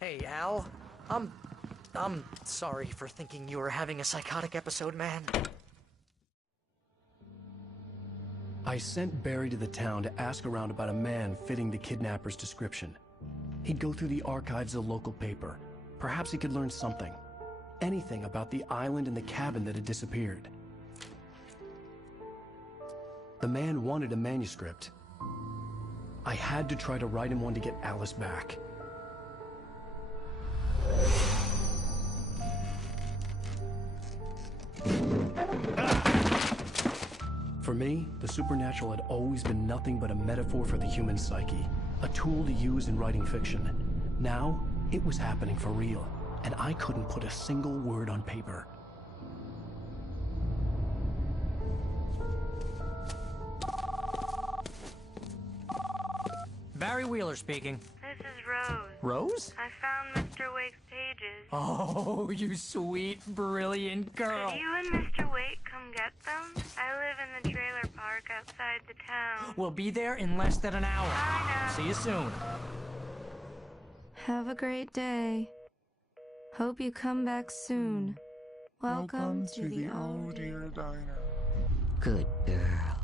Hey, Al. I'm sorry for thinking you were having a psychotic episode, man. I sent Barry to the town to ask around about a man fitting the kidnapper's description. He'd go through the archives of the local paper. Perhaps he could learn something. Anything about the island and the cabin that had disappeared. The man wanted a manuscript. I had to try to write him one to get Alice back. For me, the supernatural had always been nothing but a metaphor for the human psyche, a tool to use in writing fiction. Now, it was happening for real, and I couldn't put a single word on paper. Barry Wheeler speaking. This is Rose. Rose? I found Mr. Wake's pages. Oh, you sweet, brilliant girl. Could you and Mr. Wake come get them? I live in the trailer park outside the town. We'll be there in less than an hour. I know. See you soon. Have a great day. Hope you come back soon. Welcome to the Oh Dear Diner. Good girl.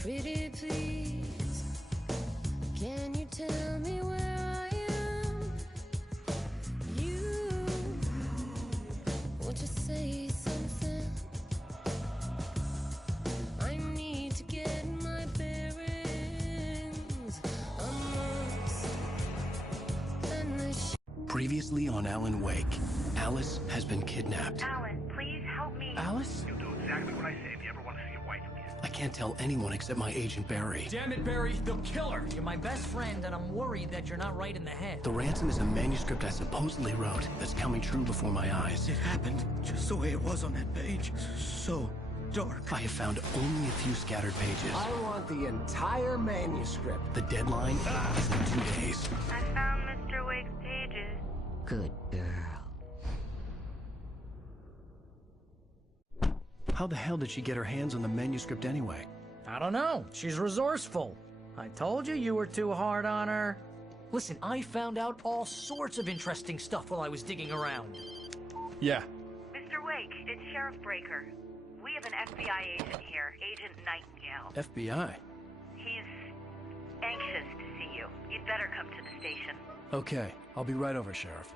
Pretty please, can you tell me where I am? You, won't you say something? I need to get my bearings amongst the Previously on Alan Wake, Alice has been kidnapped. Alan, please help me. Alice? You'll do exactly what I say if you ever want to see your wife again. I can't tell anyone except my agent Barry. Damn it, Barry, they'll kill her. You're my best friend, and I'm worried that you're not right in the head. The ransom is a manuscript I supposedly wrote that's coming true before my eyes. It happened just the way it was on that page. So dark. I have found only a few scattered pages. I want the entire manuscript. The deadline is in 2 days. I found Mr. Wake's pages. Good girl. How the hell did she get her hands on the manuscript anyway? I don't know. She's resourceful. I told you you were too hard on her. Listen, I found out all sorts of interesting stuff while I was digging around. Yeah. Mr. Wake, it's Sheriff Breaker. We have an FBI agent here, Agent Nightingale. FBI? He's anxious to see you. You'd better come to the station. Okay, I'll be right over, Sheriff.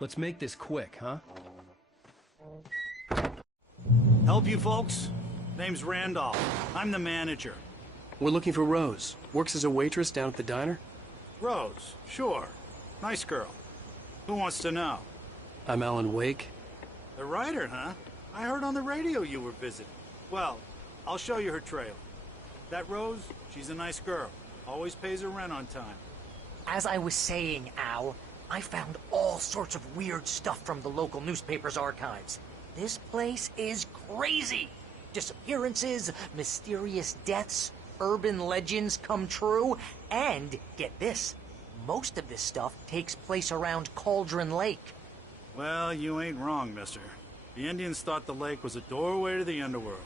Let's make this quick, huh? Help you folks? Name's Randolph. I'm the manager. We're looking for Rose. Works as a waitress down at the diner? Rose, sure. Nice girl. Who wants to know? I'm Alan Wake. The writer, huh? I heard on the radio you were visiting. Well, I'll show you her trailer. That Rose, she's a nice girl. Always pays her rent on time. As I was saying, Al, I found all sorts of weird stuff from the local newspaper's archives. This place is crazy. Disappearances, mysterious deaths, urban legends come true, and, get this, most of this stuff takes place around Cauldron Lake. Well, you ain't wrong, mister. The Indians thought the lake was a doorway to the underworld.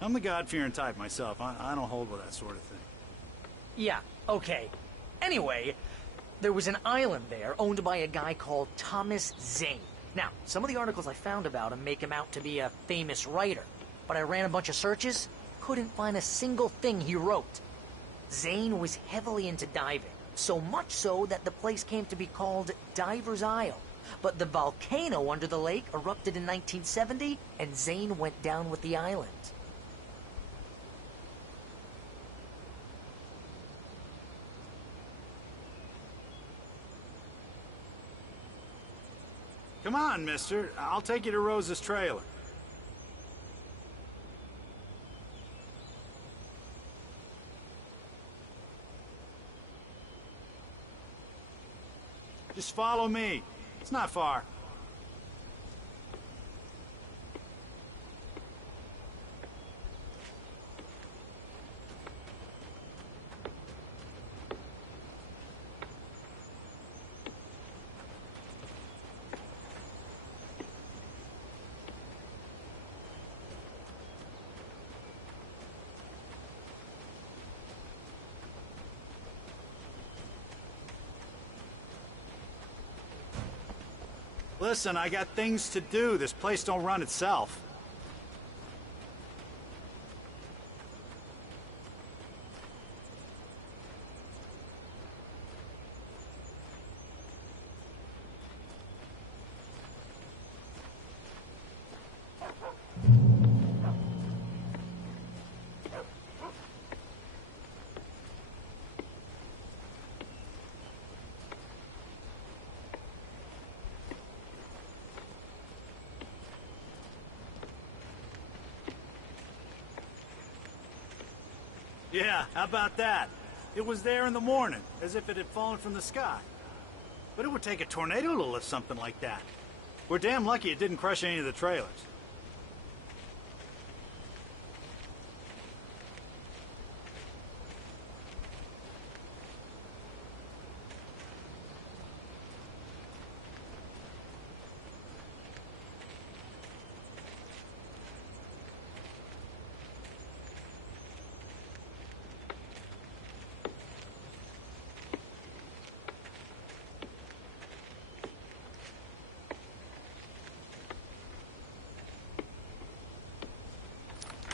I'm the God-fearing type myself. I don't hold with that sort of thing. Yeah, okay. Anyway, there was an island there owned by a guy called Thomas Zane. Now, some of the articles I found about him make him out to be a famous writer, but I ran a bunch of searches, couldn't find a single thing he wrote. Zane was heavily into diving, so much so that the place came to be called Diver's Isle. But the volcano under the lake erupted in 1970, and Zane went down with the island. Come on, mister. I'll take you to Rose's trailer. Just follow me. It's not far. Listen, I got things to do. This place don't run itself. Yeah, how about that? It was there in the morning, as if it had fallen from the sky. But it would take a tornado to lift something like that. We're damn lucky it didn't crush any of the trailers.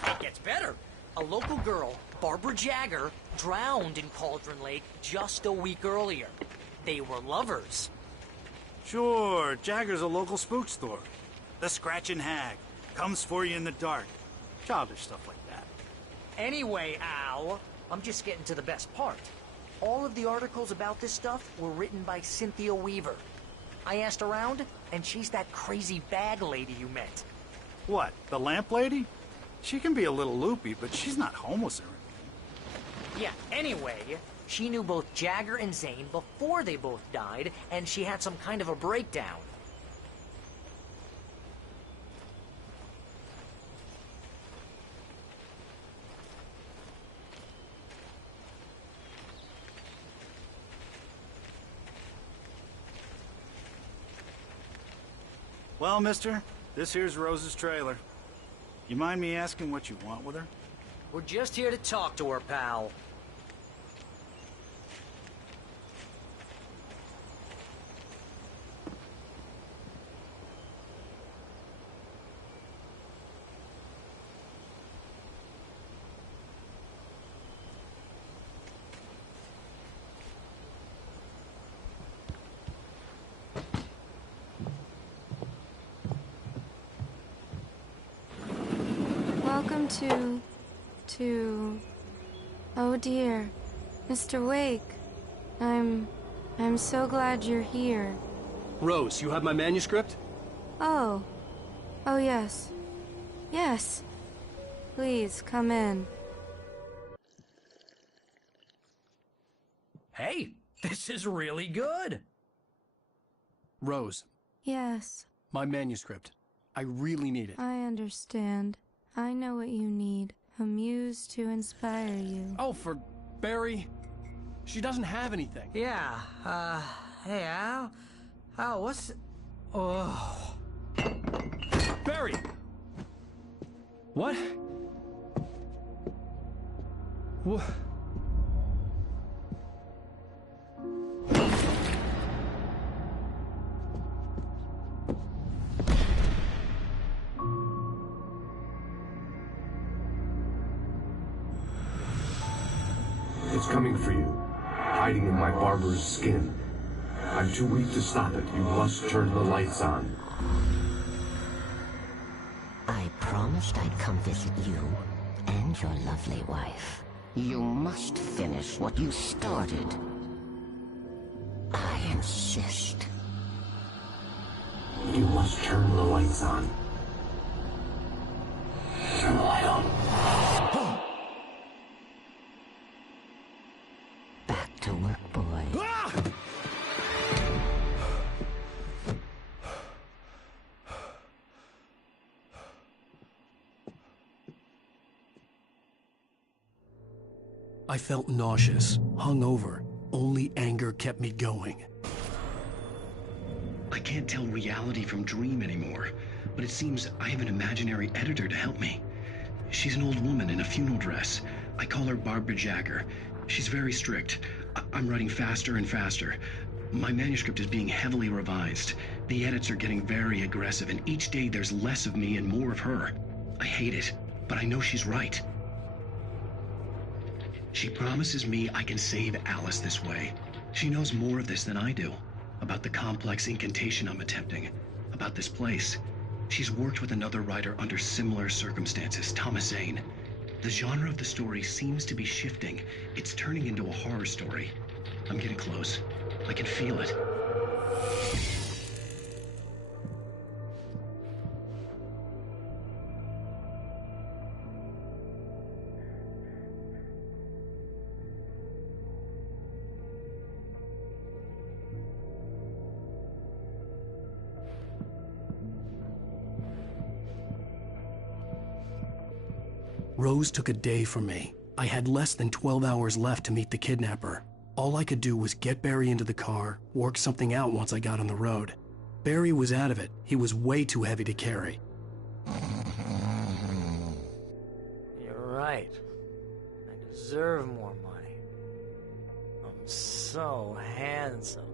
It gets better. A local girl, Barbara Jagger, drowned in Cauldron Lake just a week earlier. They were lovers. Sure, Jagger's a local spook store. The Scratching Hag. Comes for you in the dark. Childish stuff like that. Anyway, Al, I'm just getting to the best part. All of the articles about this stuff were written by Cynthia Weaver. I asked around, and she's that crazy bag lady you met. What, the lamp lady? She can be a little loopy, but she's not homeless or anything. Yeah, anyway, she knew both Jagger and Zane before they both died, and she had some kind of a breakdown. Well, mister, this here's Rose's trailer. You mind me asking what you want with her? We're just here to talk to her, pal. Welcome oh dear, Mr. Wake. I'm so glad you're here. Rose, you have my manuscript? Oh yes. Yes. Please, come in. Hey, this is really good. Rose, Yes, my manuscript. I really need it. I understand. I know what you need. A muse to inspire you. Oh, for Barry? She doesn't have anything. Yeah, hey, Al? Al, what's... Oh... Barry! What? What? It's coming for you, hiding in my barber's skin. I'm too weak to stop it. You must turn the lights on. I promised I'd come visit you and your lovely wife. You must finish what you started. I insist. You must turn the lights on. Turn the light on. Back to work, boy. I felt nauseous, hungover. Only anger kept me going. I can't tell reality from dream anymore, but it seems I have an imaginary editor to help me. She's an old woman in a funeral dress. I call her Barbara Jagger. She's very strict. I'm writing faster and faster. My manuscript is being heavily revised. The edits are getting very aggressive, and each day there's less of me and more of her. I hate it, but I know she's right. She promises me I can save Alice this way. She knows more of this than I do. About the complex incantation I'm attempting. About this place. She's worked with another writer under similar circumstances, Thomas Zane. The genre of the story seems to be shifting. It's turning into a horror story. I'm getting close. I can feel it. Rose took a day from me. I had less than 12 hours left to meet the kidnapper. All I could do was get Barry into the car, work something out once I got on the road. Barry was out of it. He was way too heavy to carry. You're right. I deserve more money. I'm so handsome.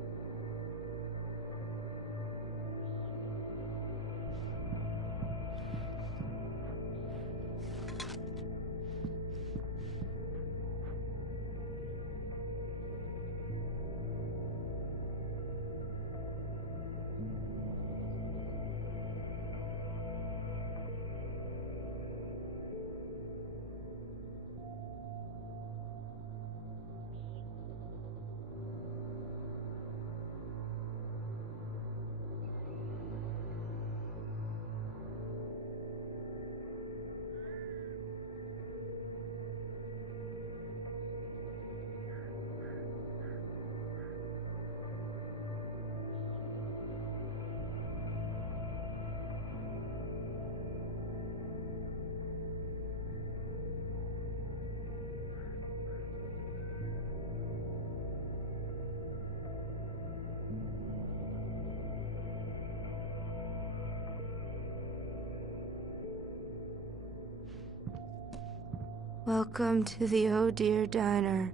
Welcome to the Oh Dear Diner.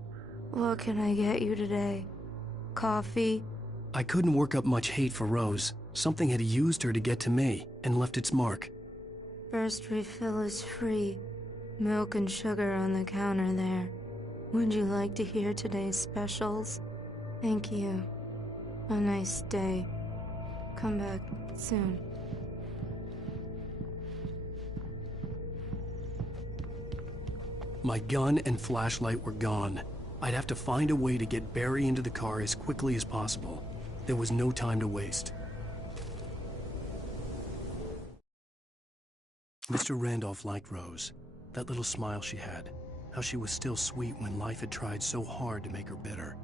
What can I get you today? Coffee? I couldn't work up much hate for Rose. Something had used her to get to me and left its mark. First refill is free. Milk and sugar on the counter there. Would you like to hear today's specials? Thank you. A nice day. Come back soon. My gun and flashlight were gone. I'd have to find a way to get Barry into the car as quickly as possible. There was no time to waste. Mr. Randolph liked Rose. That little smile she had. How she was still sweet when life had tried so hard to make her bitter.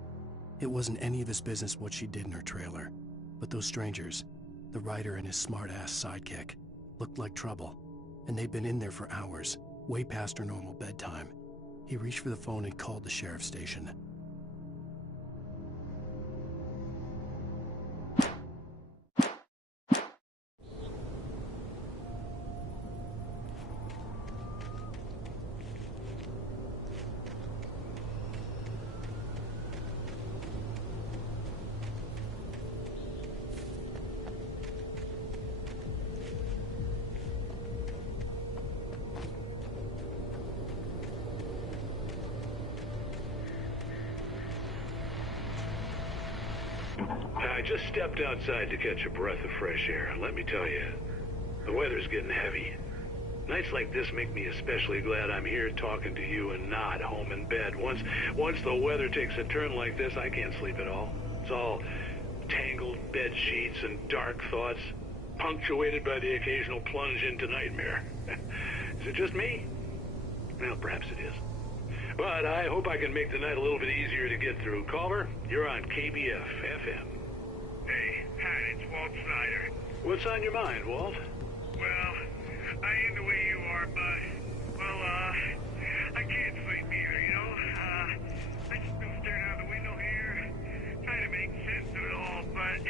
It wasn't any of his business what she did in her trailer. But those strangers, the writer and his smart-ass sidekick, looked like trouble. And they'd been in there for hours, way past her normal bedtime. He reached for the phone and called the sheriff's station. I just stepped outside to catch a breath of fresh air. Let me tell you, the weather's getting heavy. Nights like this make me especially glad I'm here talking to you and not home in bed. Once the weather takes a turn like this, I can't sleep at all. It's all tangled bed sheets and dark thoughts, punctuated by the occasional plunge into nightmare. Is it just me? Well, perhaps it is. But I hope I can make the night a little bit easier to get through. Caller, you're on KBF FM. Hey, Pat, it's Walt Snyder. What's on your mind, Walt? Well, I ain't the way you are, but, well, I can't sleep either, you know? I just been staring out the window here, trying to make sense of it all, but,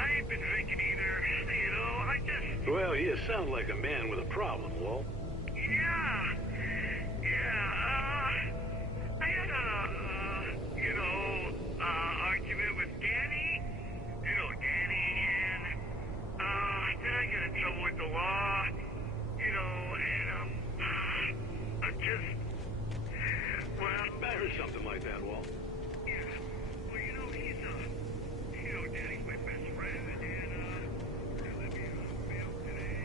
I ain't been thinking either, you know? I just... Well, you sound like a man with a problem, Walt. Yeah, I had a, argument with Danny, and, then I got in trouble with the law, and, I'm just, well... I heard something like that, Walt. Yeah, well, he's, Danny's my best friend, and, he let me, mail today.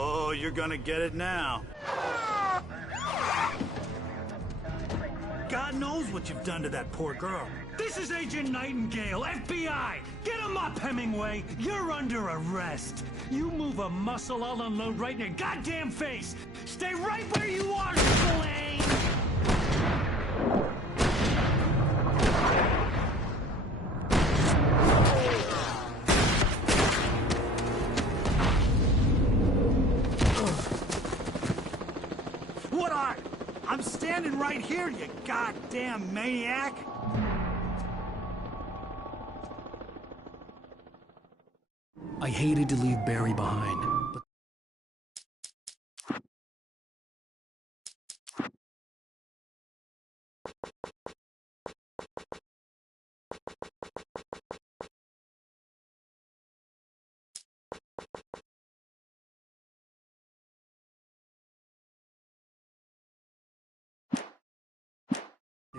Oh, you're gonna get it now. God knows what you've done to that poor girl. This is Agent Nightingale, FBI! Get him up, Hemingway! You're under arrest! You move a muscle, I'll unload right in your goddamn face! Stay right where you are, Slane! What are? I'm standing right here, you goddamn maniac! I hated to leave Barry behind,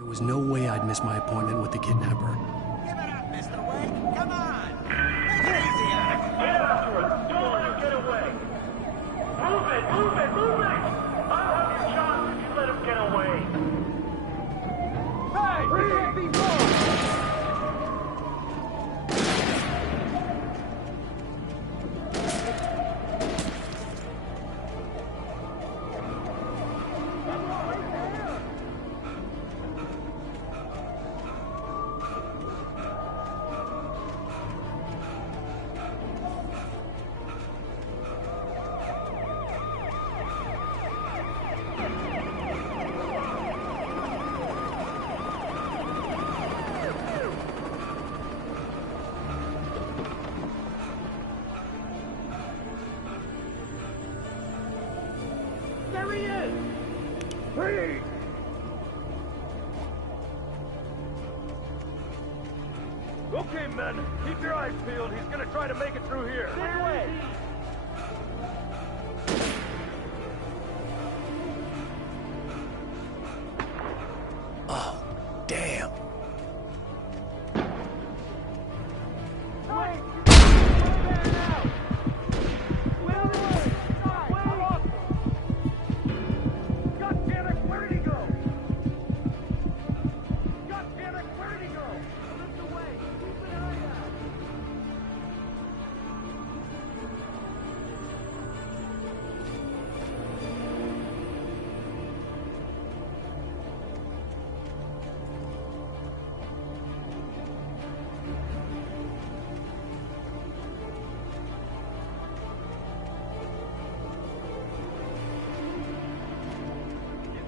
was no way I'd miss my appointment with the kidnapper. Give it up, Mr. Wade. Come on. Make it easier. Get after it. Don't let him get away. Move it, move it, move it! I'll have your shot if you let him get away. Hey, you can't be wrong. There he is! Freeze! Okay, men, keep your eyes peeled. He's gonna try to make it through here. This way! Oh, damn.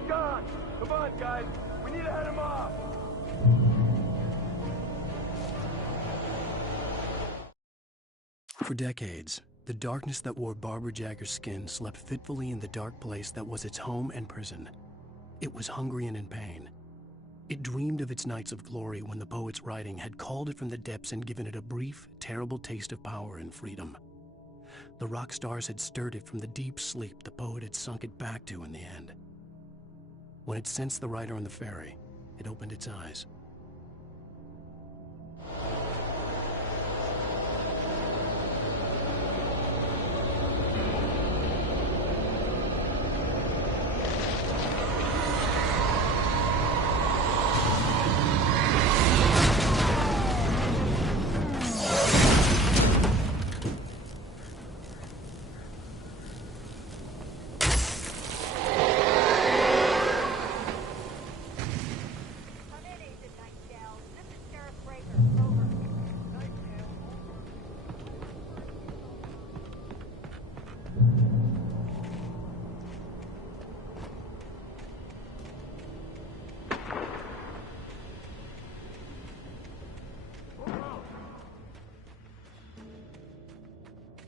Gone! Come on, guys! We need to head him off! For decades, the darkness that wore Barbara Jagger's skin slept fitfully in the dark place that was its home and prison. It was hungry and in pain. It dreamed of its nights of glory when the poet's writing had called it from the depths and given it a brief, terrible taste of power and freedom. The rock stars had stirred it from the deep sleep the poet had sunk it back to in the end. When it sensed the rider on the ferry, it opened its eyes.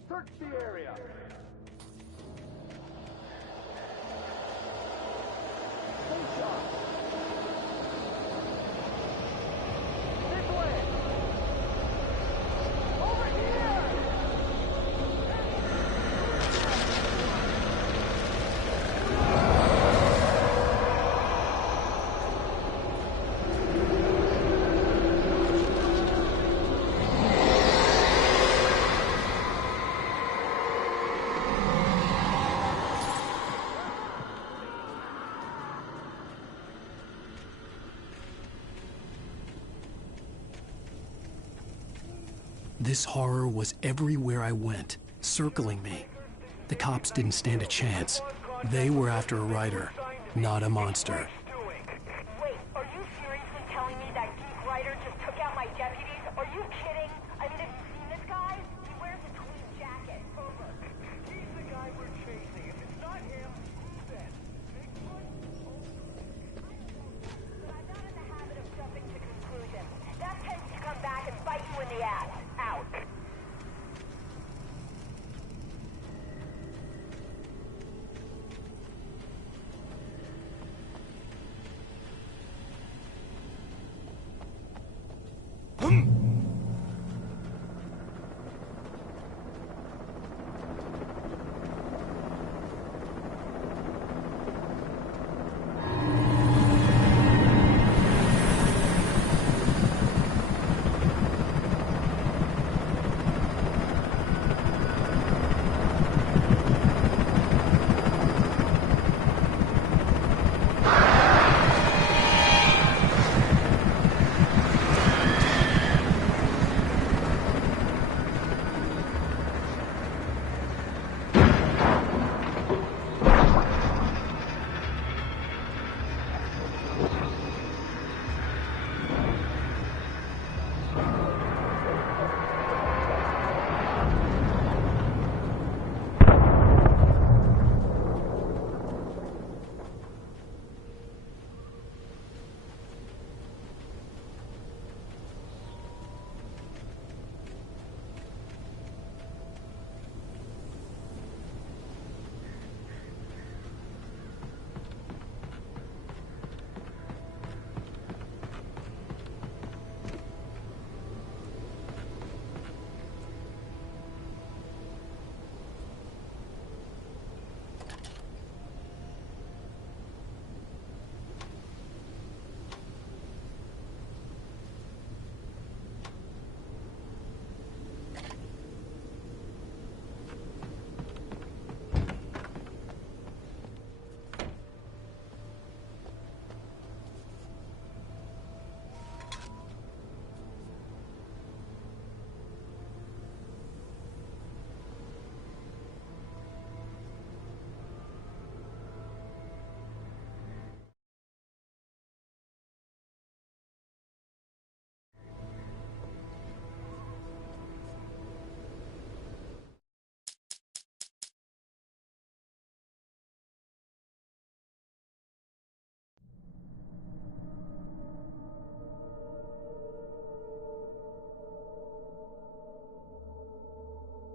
Search the area! Stay sharp! This way! Over here! This horror was everywhere I went, circling me. The cops didn't stand a chance. They were after a writer, not a monster. Wait, are you seriously telling me that geek writer just took out my deputies? Are you kidding?